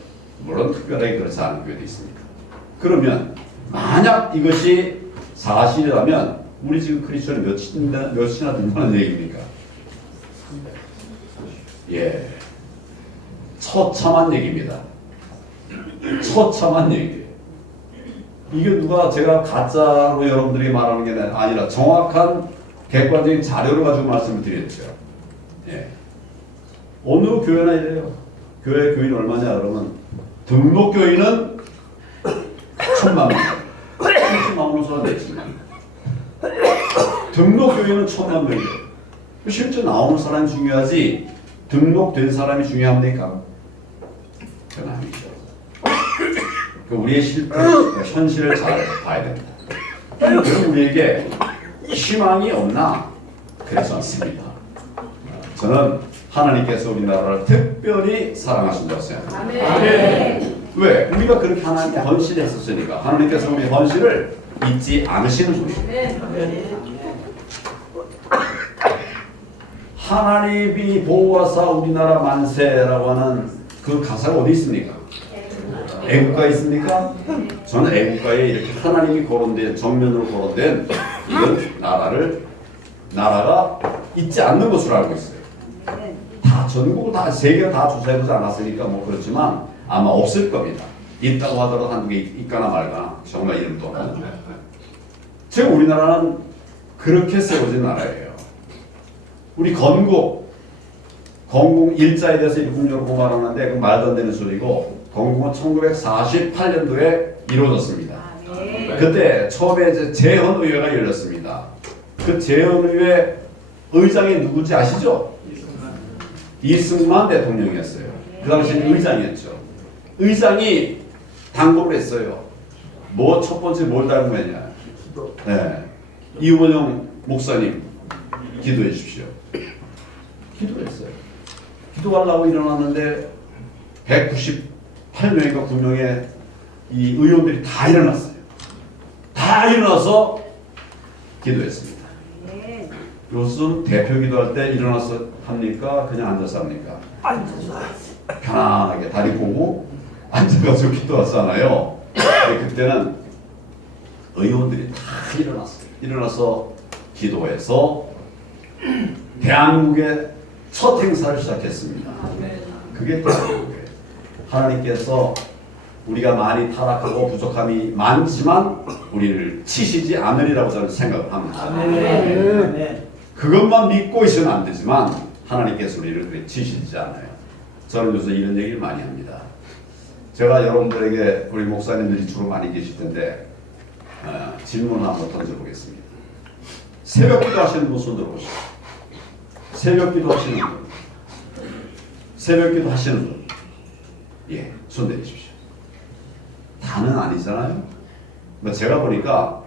물론 특별하게 그렇지 않은 교회도 있습니다. 그러면 만약 이것이 사실이라면 우리 지금 크리스천이 몇이나 된다는 얘기입니까? 예, 처참한 얘기입니다. 처참한 얘기예요. 이게 누가 제가 가짜로 여러분들이 말하는 게 아니라 정확한 객관적인 자료를 가지고 말씀을 드렸죠. 예. 어느 교회나 이래요. 교회 교인 얼마냐 그러면 등록 교인은 1,000만 원. 30만 원 써야 되지. 등록 교인은 1,000만 명이에요. 실제 나오는 사람이 중요하지 등록된 사람이 중요합니까? 그건 아니죠. 우리의 실패, 현실을 잘 봐야 됩니다. 그럼 우리에게 희망이 없나? 그렇지 않습니다. 저는 하나님께서 우리나라를 특별히 사랑하신다고 생각합니다. 왜? 우리가 그렇게 하나님께 헌신했었으니까. 하나님께서 우리 헌신을 잊지 않으시는 분이에요. 하나님이 보호하사 우리나라 만세라고 하는 그 가사가 어디 있습니까? 애국가에 있습니까? 저는 애국가에 이렇게 하나님이 거론된, 정면으로 거론된 이런 나라가 있지 않는 것으로 알고 있어요. 다 전국을 다 세계를 다 조사해보지 않았으니까 뭐 그렇지만 아마 없을 겁니다. 있다고 하더라도 한국에 있거나 말거나 정말 이름도 없는. 지금 우리나라는 그렇게 세워진 나라예요. 우리 건국 일자에 대해서 일국적으로 말하는데 그 말도 안 되는 소리고 건국은 1948년도에 이루어졌습니다. 그때 처음에 이제 재헌의회가 열렸습니다. 그 재헌의회 의장이 누구지 아시죠? 이승만 대통령이었어요. 그 당시에 의장이었죠. 의장이 당부를 했어요. 뭐 첫 번째 뭘 당부했냐? 네. 이원영 목사님 기도해 주십시오. 기도를 했어요. 기도하려고 일어났는데 198명인가 9명의 이 의원들이 다 일어났어요. 다 일어나서 기도했습니다. 요즘 대표 기도할 때 일어나서 합니까? 그냥 앉아서 합니까? 앉아서. 편안하게 다리 보고 앉아가지고 기도하잖아요. 근데 그때는 의원들이 다 일어났어요. 일어나서 기도해서 대한민국의 첫 행사를 시작했습니다. 그게 대한민국이에요. 하나님께서 우리가 많이 타락하고 부족함이 많지만 우리를 치시지 않으리라고 저는 생각을 합니다. 그것만 믿고 있으면 안 되지만 하나님께서 우리를 그렇게 치시지 않아요. 저는 요새 이런 얘기를 많이 합니다. 제가 여러분들에게 우리 목사님들이 주로 많이 계실 텐데 질문을 한번 던져보겠습니다. 새벽 기도 하시는 분 손 들어보시죠. 새벽 기도 하시는 분. 새벽 기도 하시는 분. 예, 손 내리십시오. 다는 아니잖아요. 제가 보니까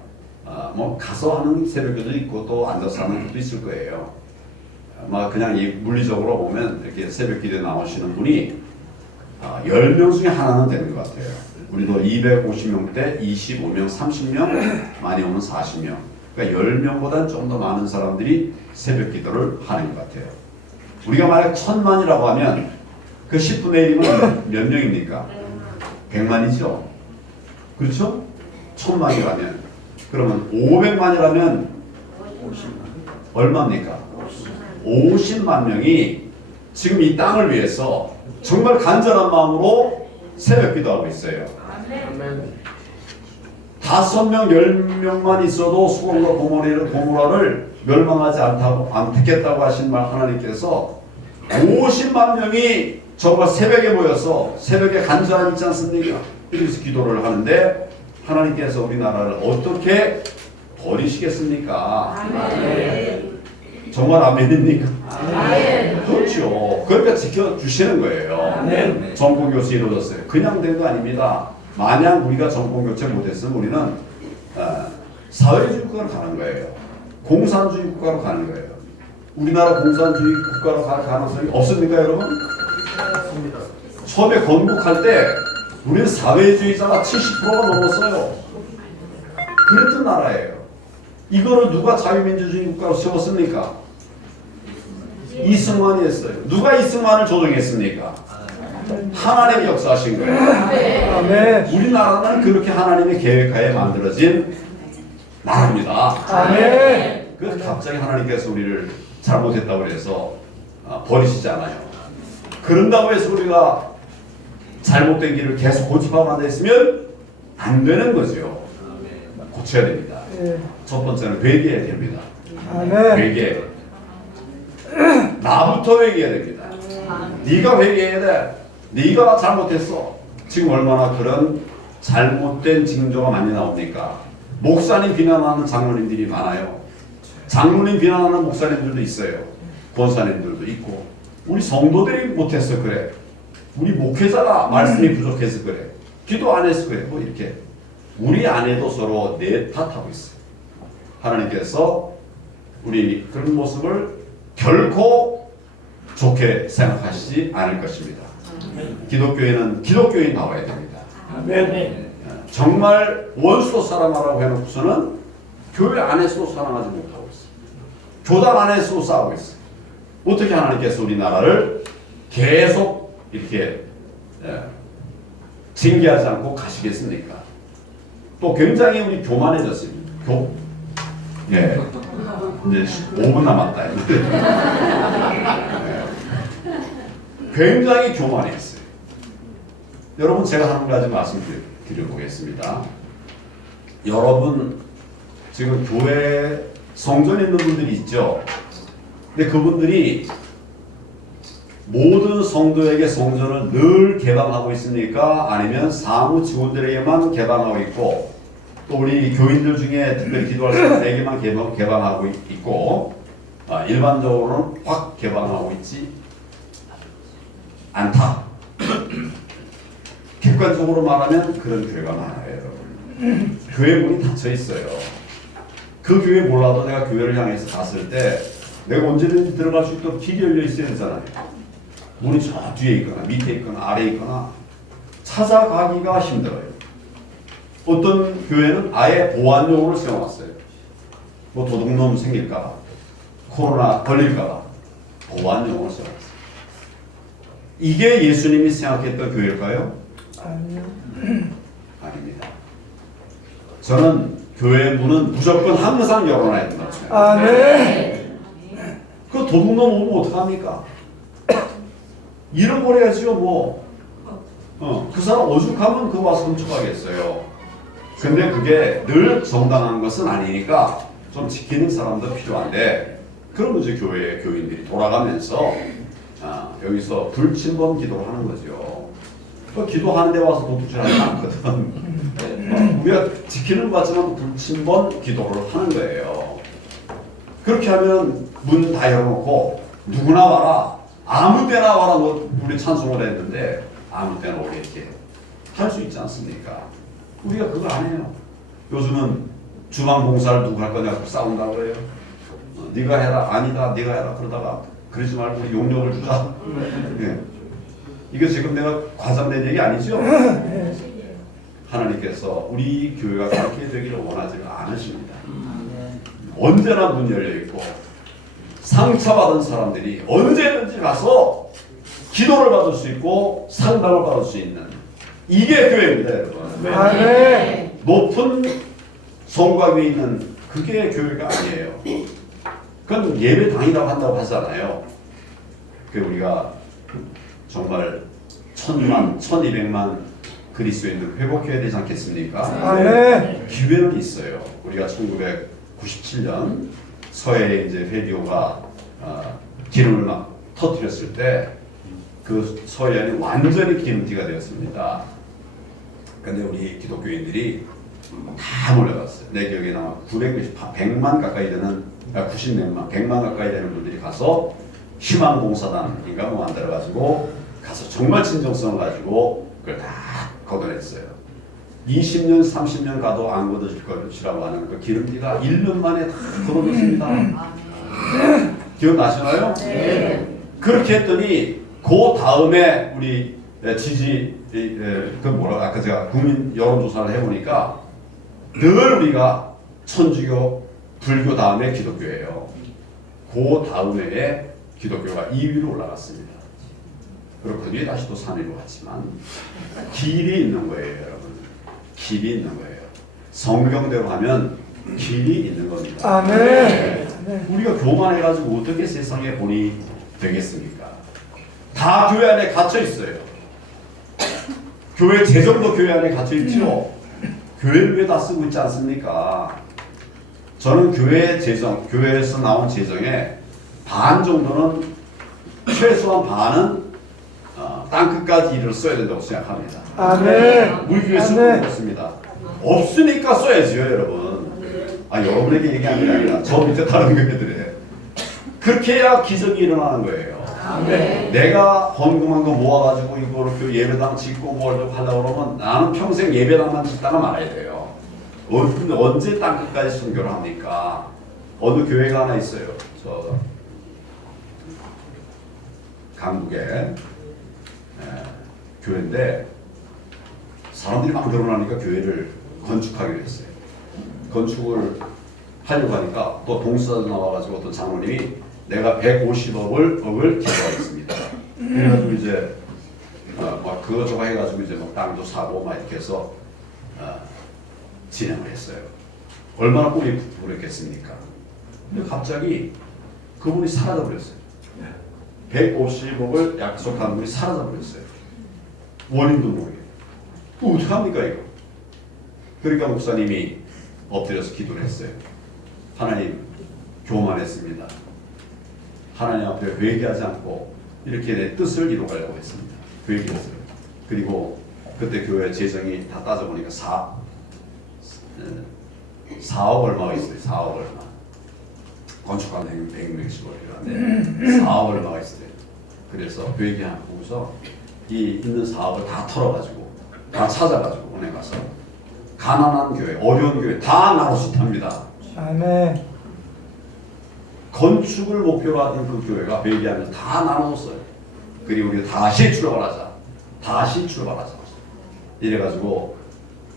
뭐 가서 하는 새벽기도 있고 또 앉아서 하는 것도 있을 거예요. 그냥 이 물리적으로 보면 이렇게 새벽기도에 나오시는 분이 10명 중에 하나는 되는 것 같아요. 우리도 250명 때 25명, 30명, 많이 오면 40명. 그러니까 10명보다는 좀 더 많은 사람들이 새벽기도를 하는 것 같아요. 우리가 만약 1000만이라고 하면 그 10분의 1이면 몇 명입니까? 100만이죠. 그렇죠? 1000만이라면 그러면 500만이라면 얼마입니까? 50만 명이 지금 이 땅을 위해서 정말 간절한 마음으로 새벽 기도하고 있어요. 5명, 10명만 있어도 수건과 고모라를 멸망하지 않겠다고 하신 말 하나님께서 50만 명이 정말 새벽에 모여서 새벽에 간절함 있지 않습니까? 이래서 기도를 하는데 하나님께서 우리나라를 어떻게 버리시겠습니까? 아멘. 정말 아멘입니까? 아멘. 그렇죠. 그러니까 지켜주시는 거예요. 아멘. 정권교체 이루어졌어요. 그냥 된 거 아닙니다. 만약 우리가 정권교체 못했으면 우리는 사회주의 국가로 가는 거예요. 공산주의 국가로 가는 거예요. 우리나라 공산주의 국가로 갈 가능성이 없습니까, 여러분? 없습니다. 처음에 건국할 때 우리는 사회주의자가 70%가 넘었어요. 그랬던 나라예요. 이거를 누가 자유민주주의 국가로 세웠습니까? 이승만이 했어요. 누가 이승만을 조정했습니까? 하나님이 역사하신 거예요. 아멘. 우리나라는 그렇게 하나님의 계획하에 만들어진 나라입니다. 아멘. 그래서 갑자기 하나님께서 우리를 잘못했다고 해서 버리시지 않아요. 그런다고 해서 우리가 잘못된 길을 계속 고집하고 앉아있으면 안 되는 거죠. 고쳐야 됩니다. 예. 첫 번째는 회개해야 됩니다. 아멘. 회개. 나부터 회개해야 됩니다. 네가 회개해야 돼. 네가 잘못했어. 지금 얼마나 그런 잘못된 징조가 많이 나옵니까? 목사님 비난하는 장로님들이 많아요. 장로님 비난하는 목사님들도 있어요. 권사님들도 있고. 우리 성도들이 못해서 그래. 우리 목회자가 말씀이 부족해서 그래. 기도 안 해서 그래. 뭐 이렇게. 우리 안에도 서로 내 탓하고 있어요. 하나님께서 우리 그런 모습을 결코 좋게 생각하시지 않을 것입니다. 기독교에는 기독교인 나와야 됩니다. 정말 원수 사랑하라고 해놓고서는 교회 안에서도 사랑하지 못하고 있어요. 교단 안에서도 싸우고 있어요. 어떻게 하나님께서 우리나라를 계속 이렇게 징계하지 않고 가시겠습니까? 또 굉장히 우리 교만해졌습니다. 예. 이제 5분 남았다. 예. 굉장히 교만했어요. 여러분 제가 한 가지 말씀드려보겠습니다. 여러분 지금 교회 성전에 있는 분들이 있죠. 근데 그분들이 모든 성도에게 성전을 늘 개방하고 있습니까? 아니면 사무 직원들에게만 개방하고 있고 또 우리 교인들 중에 특별히 기도할 사람에게만 개방하고 있고 일반적으로는 확 개방하고 있지 않다. 객관적으로 말하면 그런 교회가 많아요, 여러분. 교회 문이 닫혀 있어요. 그 교회 몰라도 내가 교회를 향해서 갔을 때 내가 언제든지 들어갈 수 있도록 길이 열려 있어야 되잖아요. 문이 저 뒤에 있거나 밑에 있거나 아래에 있거나 찾아가기가 힘들어요. 어떤 교회는 아예 보안용으로 세워놨어요. 뭐 도둑놈 생길까봐, 코로나 걸릴까봐 보안용으로 세워놨어요. 이게 예수님이 생각했던 교회일까요? 아니요. 아닙니다. 저는 교회 문은 무조건 항상 열어놔야 된다고 생각해요. 아멘. 그 도둑놈 오면 어떡합니까? 잃어버려야지요, 뭐. 그 사람 오죽하면 그거 와서 훔쳐가겠어요. 근데 그게 늘 정당한 것은 아니니까 좀 지키는 사람도 필요한데, 그럼 이제 교회 교인들이 돌아가면서 여기서 불침범 기도를 하는 거죠. 기도하는 데 와서 도둑질 하지 않거든. 우리가 지키는 것 같지만 불침범 기도를 하는 거예요. 그렇게 하면 문 다 열어놓고 누구나 와라, 아무 때나 와라. 우리 찬송을 했는데 아무 때나 오게 이렇게 할 수 있지 않습니까? 우리가 그거 안 해요. 요즘은 주방 봉사를 누구 할 거냐고 싸운다고 그래요. 네가 해라, 아니다, 네가 해라. 그러다가 그러지 말고 우리 용역을 주자. 네. 이거 지금 내가 과장된 얘기 아니죠? 하나님께서 우리 교회가 그렇게 되기를 원하지 않으십니다. 언제나 문 열려있고 상처받은 사람들이 언제든지 가서 기도를 받을 수 있고 상담을 받을 수 있는 이게 교회입니다, 여러분. 아멘. 높은 성곽 위에 있는 그게 교회가 아니에요. 그건 예배당이라고 한다고 하잖아요. 그 우리가 정말 1000만, 1200만 그리스도인들 회복해야 되지 않겠습니까? 아멘. 기회는 있어요. 우리가 1997년 서해에 이제 회디오가 기름을 막 터뜨렸을 때 그 서해안이 완전히 기름띠가 되었습니다. 근데 우리 기독교인들이 다 몰려갔어요. 내 기억에 아마 100만 가까이 되는 90만, 100만 가까이 되는 분들이 가서 희망봉사단인가 뭐 만들어가지고 가서 정말 진정성을 가지고 그걸 다 걷어냈어요. 20년, 30년 가도 안 걷어질 것이라고 하는 그 기름띠가 1년 만에 다 걷어졌습니다. 기억나시나요? 네. 그렇게 했더니 그 다음에 우리 그 아까 제가 국민 여론조사를 해보니까 늘 우리가 천주교, 불교 다음에 기독교예요. 그 다음 해에 기독교가 2위로 올라갔습니다. 그리고 그 뒤에 다시 또 3위로 갔지만 길이 있는 거예요, 여러분. 길이 있는 거예요. 성경대로 하면 길이 있는 겁니다. 아멘. 네. 우리가 교만해가지고 어떻게 세상에 본이 되겠습니까? 다 교회 안에 갇혀 있어요. 교회 재정도 교회 안에 갇혀 있죠. 교회를 왜 다 쓰고 있지 않습니까? 저는 교회 재정, 교회에서 나온 재정의 반 정도는, 최소한 반은 땅끝까지 일을 써야 된다고 생각합니다. 아멘. 우리 교회 쓰고 있습니다. 없으니까 써야지요, 여러분. 여러분에게 얘기하는 게 아니라 저 밑에 다른 교회들에. 그렇게 해야 기적이 일어나는 거예요. 내가 헌금한 거 모아가지고 이거를 예배당 짓고 뭘 좀 하려고 그러면 나는 평생 예배당만 짓다가 말아야 돼요. 언제 땅끝까지 선교를 합니까? 어느 교회가 하나 있어요. 저 강북에 교회인데 사람들이 막 늘어나니까 교회를 건축하기로 했어요. 건축을 하려고 하니까 또 동수사도 나와가지고 어떤 장로님이 내가 150억을 기부하겠습니다. 그래가지고 이제 막 그거저거 해가지고 이제 막 땅도 사고 막 이렇게 해서 진행을 했어요. 얼마나 꿈이 부풀었겠습니까? 근데 갑자기 그분이 사라져버렸어요. 150억을 약속한 분이 사라져버렸어요. 원인도 모르게. 어떡합니까 이거? 그러니까 목사님이 엎드려서 기도를 했어요. 하나님, 교만했습니다. 하나님 앞에 회개하지 않고 이렇게 내 뜻을 이루가려고 했습니다. 회개했어요. 그리고 그때 교회 재정이 다 따져보니까 4억 얼마가 있어요. 4억 얼마. 건축한 160억이라는데 4억 얼마가 있어요. 그래서 회개하고서 이 있는 4억을 다 털어가지고 다 찾아가지고 은행 가서 가난한 교회, 어려운 교회 다 나눌 수 있답니다. 아멘. 건축을 목표로 하던 그 교회가 회개하면서 다 나눠줬어요. 그리고 우리가 다시 출발하자. 다시 출발하자. 이래가지고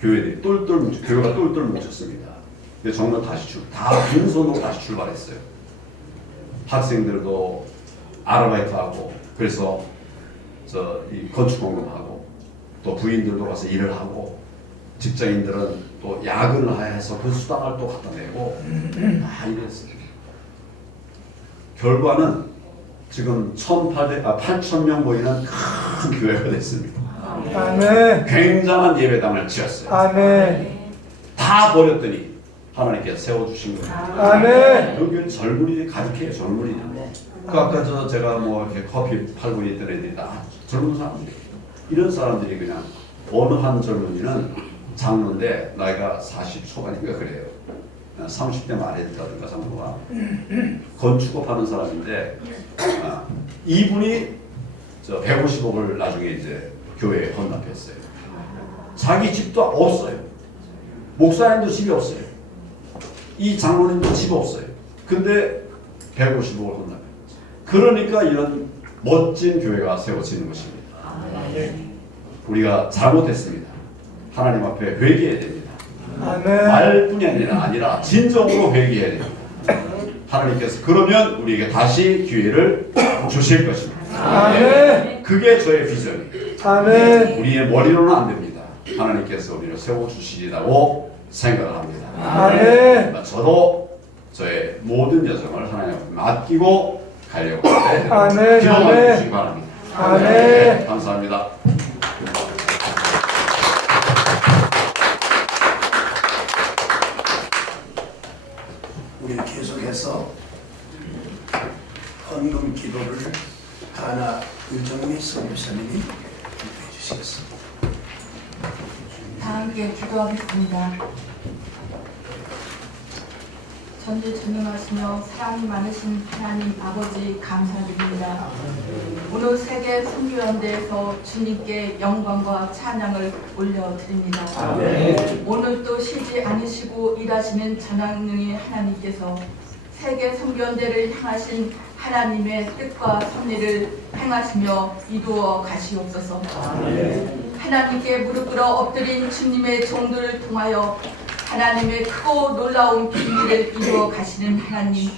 교회들이 교회가 똘똘 뭉쳤습니다. 근데 정말 다 빈손으로 다시 출발했어요. 학생들도 아르바이트하고, 그래서 이 건축 공급하고, 또 부인들도 가서 일을 하고, 직장인들은 또 야근을 해서 그 수당을 또 갖다 내고 다 이랬어요. 결과는 지금 8,000명 모이는 큰 교회가 됐습니다. 아멘. 굉장한 예배당을 지었어요. 아멘. 다 버렸더니 하나님께서 세워주신 거예요. 아멘. 여기는 젊은이들이 가득해요. 젊은이들. 그 아까 제가 뭐 이렇게 커피 팔고 있던 애들이 다 젊은 사람들. 이런 사람들이 그냥 어느 한 젊은이는 장로인데 나이가 40 초반인가 그래요. 30대 말에 됐다든가 장로가 건축업 하는 사람인데 이분이 150억을 나중에 이제 교회에 헌납했어요. 자기 집도 없어요. 목사님도 집이 없어요. 이 장로님도 집 없어요. 근데 150억을 헌납해요. 그러니까 이런 멋진 교회가 세워지는 것입니다. 우리가 잘못했습니다. 하나님 앞에 회개해야 됩니다. 아멘. 말뿐이 아니라 진정으로 회개해야 됩니다. 하나님께서 그러면 우리에게 다시 기회를 주실 것입니다. 아멘. 그게 저의 비전이에요. 아멘. 우리의 머리로는 안 됩니다. 하나님께서 우리를 세워주시리라고 생각을 합니다. 아멘. 저도 저의 모든 여정을 하나님 앞에 맡기고 가려고 하는데 아멘. 기도해 주시기 바랍니다. 아멘. 네, 감사합니다. 우리 계속해서 헌금 기도를 가나 윤정미 선교사님이 기도해 주시겠습니다. 다 함께 기도하겠습니다. 전지전능하시며 사랑이 많으신 하나님 아버지 감사드립니다. 오늘 세계 선교연대에서 주님께 영광과 찬양을 올려드립니다. 오늘 또 쉬지 않으시고 일하시는 전능의 하나님께서 세계 선교연대를 향하신 하나님의 뜻과 섭리를 행하시며 이루어 가시옵소서. 하나님께 무릎 꿇어 엎드린 주님의 종들을 통하여 하나님의 크고 놀라운 비밀을 이루어 가시는 하나님,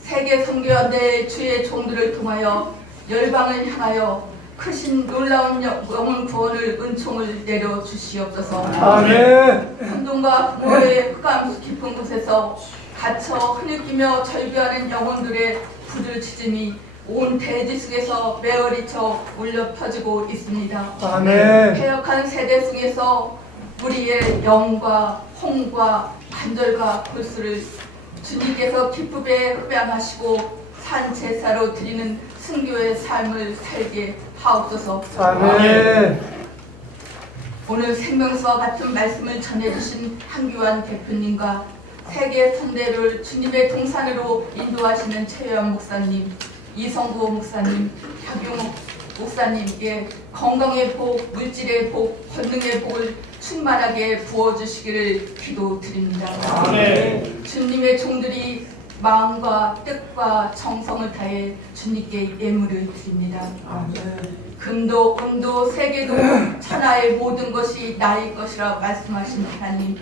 세계 선교연대 주의 종들을 통하여 열방을 향하여 크신 놀라운 영혼 구원을 은총을 내려 주시옵소서. 아멘. 혼돈과 부모의 흑암 깊은 곳에서 갇혀 흐느끼며 절규하는 영혼들의 부르짖음이 온 대지 속에서 메어리쳐 울려 퍼지고 있습니다. 아멘. 패역한 세대 속에서 우리의 영과 홍과 간절과 골수를 주님께서 기쁨에 흡양하시고 산 제사로 드리는 순교의 삶을 살게 하옵소서. 아멘. 오늘 생명수와 같은 말씀을 전해주신 한규환 대표님과 세계 선대를 주님의 동산으로 인도하시는 최유한 목사님, 이성구 목사님, 박용 목사님께 건강의 복, 물질의 복, 권능의 복을 충만하게 부어주시기를 기도드립니다. 아멘. 주님의 종들이 마음과 뜻과 정성을 다해 주님께 예물을 드립니다. 금도 은도 세계도 천하의 모든 것이 나의 것이라 말씀하신 하나님,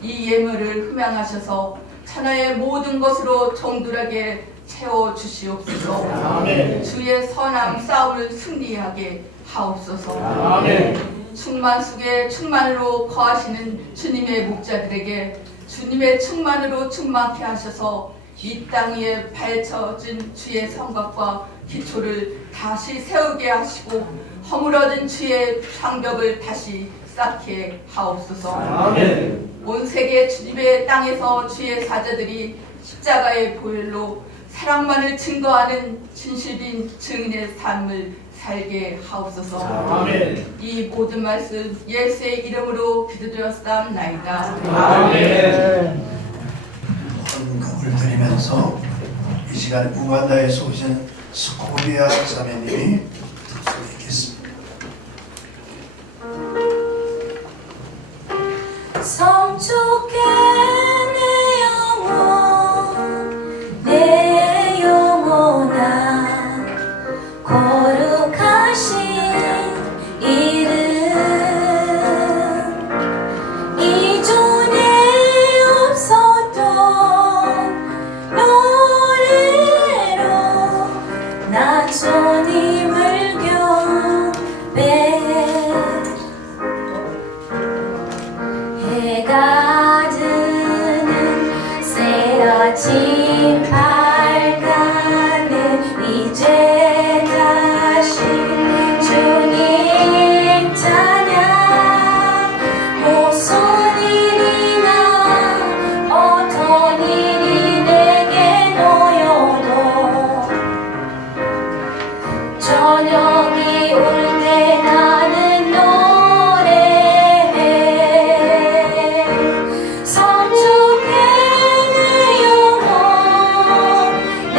이 예물을 흠양하셔서 천하의 모든 것으로 종들에게 채워주시옵소서. 아멘. 주의 선한 싸움을 승리하게 하옵소서. 아멘. 충만 속에 충만으로 거하시는 주님의 목자들에게 주님의 충만으로 충만케 하셔서 이 땅 위에 밝혀진 주의 성곽과 기초를 다시 세우게 하시고 허물어진 주의 장벽을 다시 쌓게 하옵소서. 아멘. 온 세계 주님의 땅에서 주의 사자들이 십자가의 보혈로 사랑만을 증거하는 진실인 증인의 삶을 살게 하옵소서. 아멘. 이 모든 말씀 예수의 이름으로 기도드렸사옵나이다. 아멘. 헌금을 드리면서 이 시간에 우간다에서 오신 스코비아 자매님이 득수있겠습니다. 성축해 내 영혼 내 영혼아 거룩하신 이름 이전에 없었던 노래로 나 주님을 경배 해가 드는 새 아침 밝아는 이제 다시 주님 찬양 무슨 일이나 어떤 일이 내게 놓여도 저녁이 올 때 나는 노래해 성축해 내 영혼 내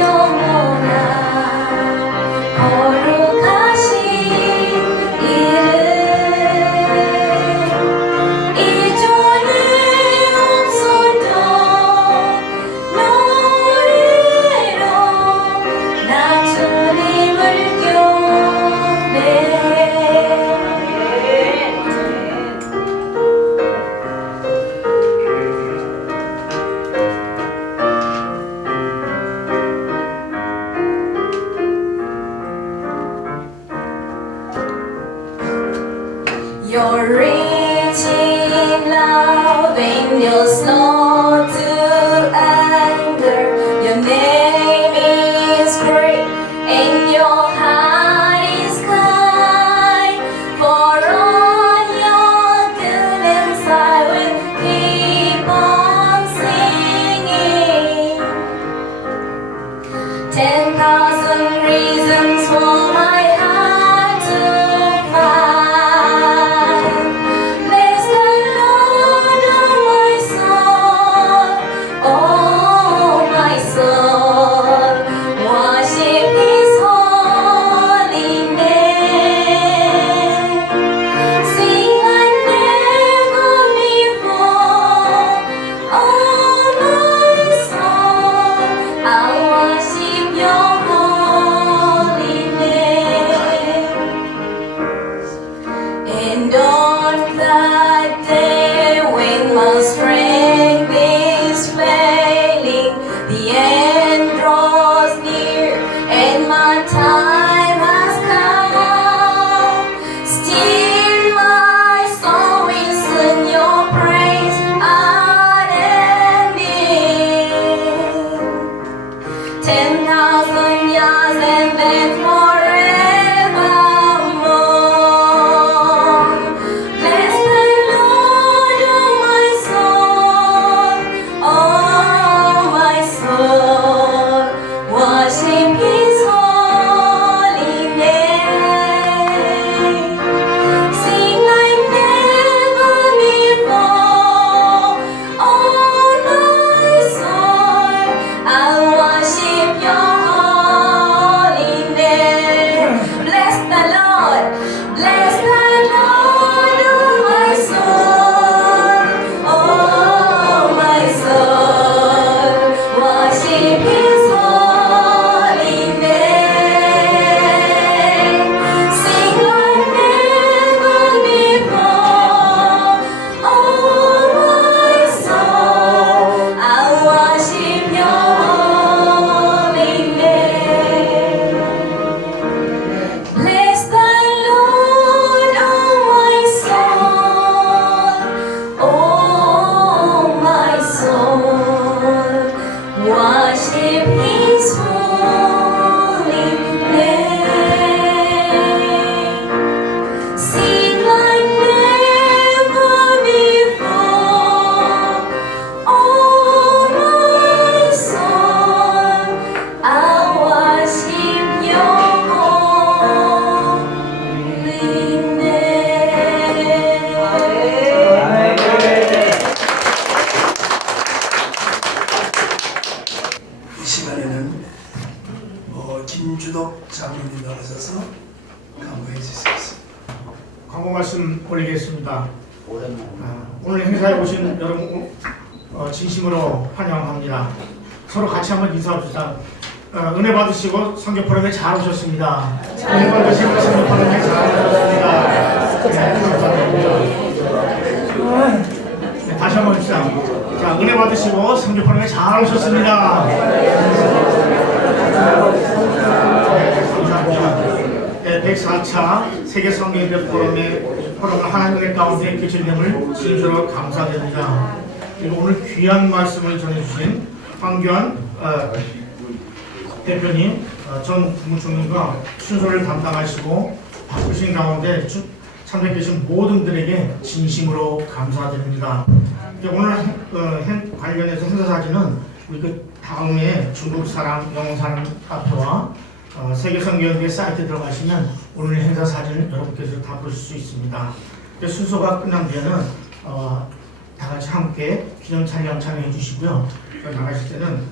영혼아 거룩하신 이름 이전에 없었던 노래로 나 주님을 경배해. You're rich in love and you're slow to anger. Your name is great and your heart is kind. For all your goodness I will keep on singing. 10,000 reasons for my heart to find. Bless the Lord, oh my soul, oh my soul. Worship His holy name. Sing like never before, oh my soul. I'll worship Your holy name. And on that day when my strength is failing, the worship His holy name. Sing like never before. Oh my soul, I'll worship Your holy name. 이 시간에는 김주덕 장로님 나오셔서 강구해 주시겠습니다. 광고 말씀 올리겠습니다. 오늘 행사에 오신 여러분 진심으로 환영합니다. 서로 같이 한번 인사합시다. 은혜 받으시고 선교 프로그램에 잘 오셨습니다. 은혜 받으시고 선교 프로그램에 잘 오셨습니다. 네, 다시 한번 합시다. 자, 은혜 받으시고 선교 프로그램에 잘 오셨습니다. 감사합니다. 네, 104차 세계 성경인대 포럼을 하나님의 가운데 교체됨을 진심으로 감사드립니다. 그리고 오늘 귀한 말씀을 전해주신 황교안 대표님, 전 국무총리가 순서를 담당하시고 바쁘신 가운데 참석해 계신 모든 분들에게 진심으로 감사드립니다. 오늘 관련해서 행사 사진은 우리 그 다음에 중국 사람, 영어 사람 카페와 세계성경연대 사이트에 들어가시면 오늘 행사 사진을 여러분께서 다 보실 수 있습니다. 순서가 끝난 뒤에는 다 같이 함께 기념 촬영 참여해 주시고요. 나가실 때는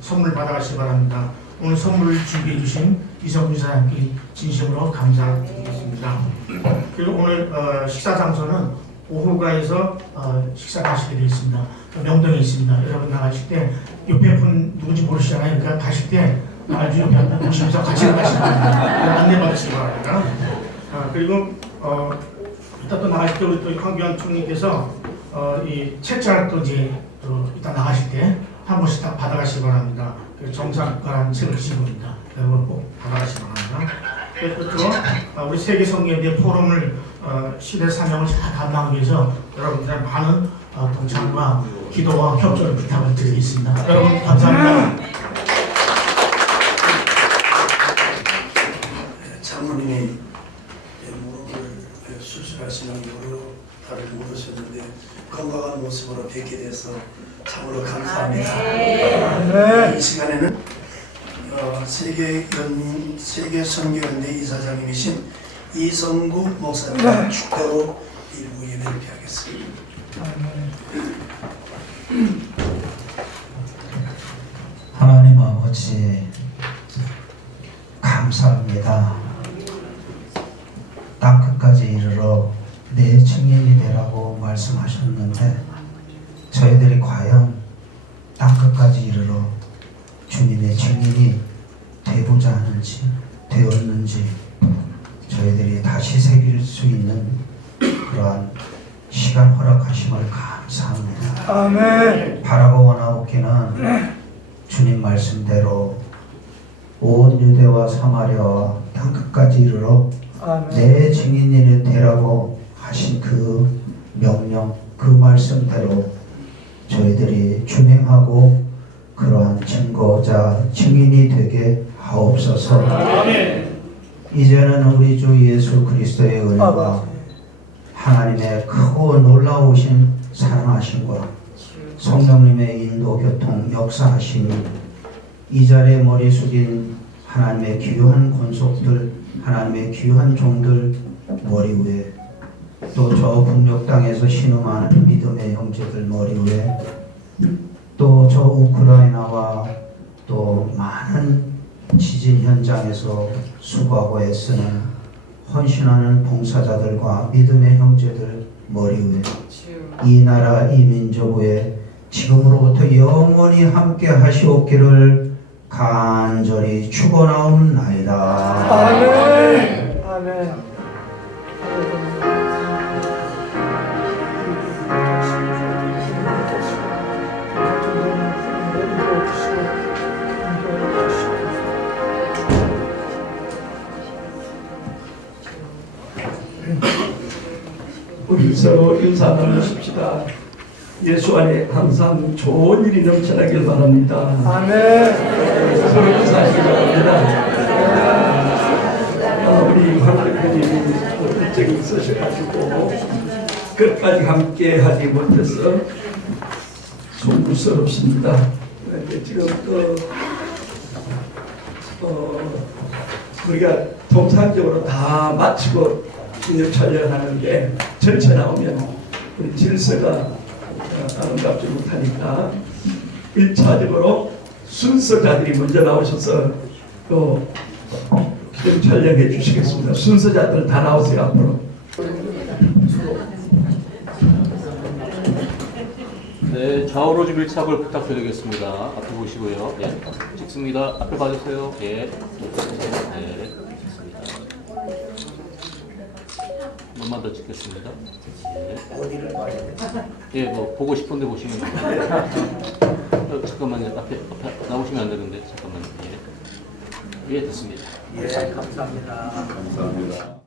선물 받아가시기 바랍니다. 오늘 선물 준비해 주신 이성준 사장님께 진심으로 감사드리겠습니다. 그리고 오늘 식사 장소는 오후가에서 식사를 하시게 되어 있습니다. 명동에 있습니다. 여러분 나가실 때 옆에 분 누군지 모르시잖아요. 그러니까 가실 때 나중에 옆에 한번 보시면서 같이 나가시기 바랍니다. 안내 받으시기 바랍니다. 그리고 이따 또 나가실 때 우리 또 황교안 총리께서 이 책자를 또 이제 이따 나가실 때 한 번씩 다 받아가시기 바랍니다. 정상과란 책을 주신 겁니다. 여러분 꼭 받아가시기 바랍니다. 끝으로 우리 세계 성경연대 포럼을 시대 사명을 잘 감당하기 위해서 여러분들의 많은 동참과 기도와 협조를 부탁을 드리겠습니다. 여러분 감사합니다. 장로님이 무릎을 수술하시는 이후로 다리를 못 오셨는데 건강한 모습으로 뵙게 돼서 참으로 감사합니다. 이 시간에는 세계 선교연대 이사장님이신 이성구 목사님 축도로 일부 예배를 피하겠습니다. 하나님 아버지 감사합니다. 땅끝까지 이르러 내 증인이 되라고 말씀하셨는데 저희들이 과연 땅끝까지 이르러 주님의 증인이 되고자 하는지 되었는지 저희들이 다시 새길 수 있는 그러한 시간 허락하심을 감사합니다. 아멘. 바라고 원하옵기는 주님 말씀대로 온 유대와 사마리아와 땅끝까지 이르러 내 증인이 되라고 하신 그 명령, 그 말씀대로 저희들이 준행하고 그러한 증거자, 증인이 되게 하옵소서. 이제는 우리 주 예수 그리스도의 은혜와 하나님의 크고 놀라우신 사랑하심과 성령님의 인도, 교통, 역사하심이 이 자리에 머리 숙인 하나님의 귀한 권속들, 하나님의 귀한 종들 머리 위에 또 저 북녘 땅에서 신음하는 믿음의 형제들 머리 위에 또 저 우크라이나와 또 많은 지진 현장에서 수고하고 애쓰는 헌신하는 봉사자들과 믿음의 형제들 머리 위에 이 나라 이 민족 위에 지금으로부터 영원히 함께 하시옵기를 간절히 축원하옵나이다. 아멘. 아멘. 우리 서로 인사 나누십시다. 예수 안에 항상 좋은 일이 넘쳐나길 바랍니다. 서로 인사하시기 바랍니다. 우리 황 대표님이 일정이 있으셔가지고 끝까지 함께 하지 못해서 송구스럽습니다. 지금 우리가 통상적으로 다 마치고 기념 촬영하는 게 전체 나오면 우리 질서가 아름답지 못하니까 1차적으로 순서자들이 먼저 나오셔서 또 기념 촬영해 주시겠습니다. 순서자들 다 나오세요 앞으로. 네, 좌우로 좀 밀착을 부탁드리겠습니다. 앞에 보시고요. 예, 찍습니다. 앞에 봐주세요. 예, 네, 찍습니다. 한번만 더 찍겠습니다. 예, 뭐 보고 싶은데 보시면 됩니다. 잠깐만요. 앞에 나오시면 안 되는데 잠깐만요. 예, 됐습니다. 예, 감사합니다. 감사합니다.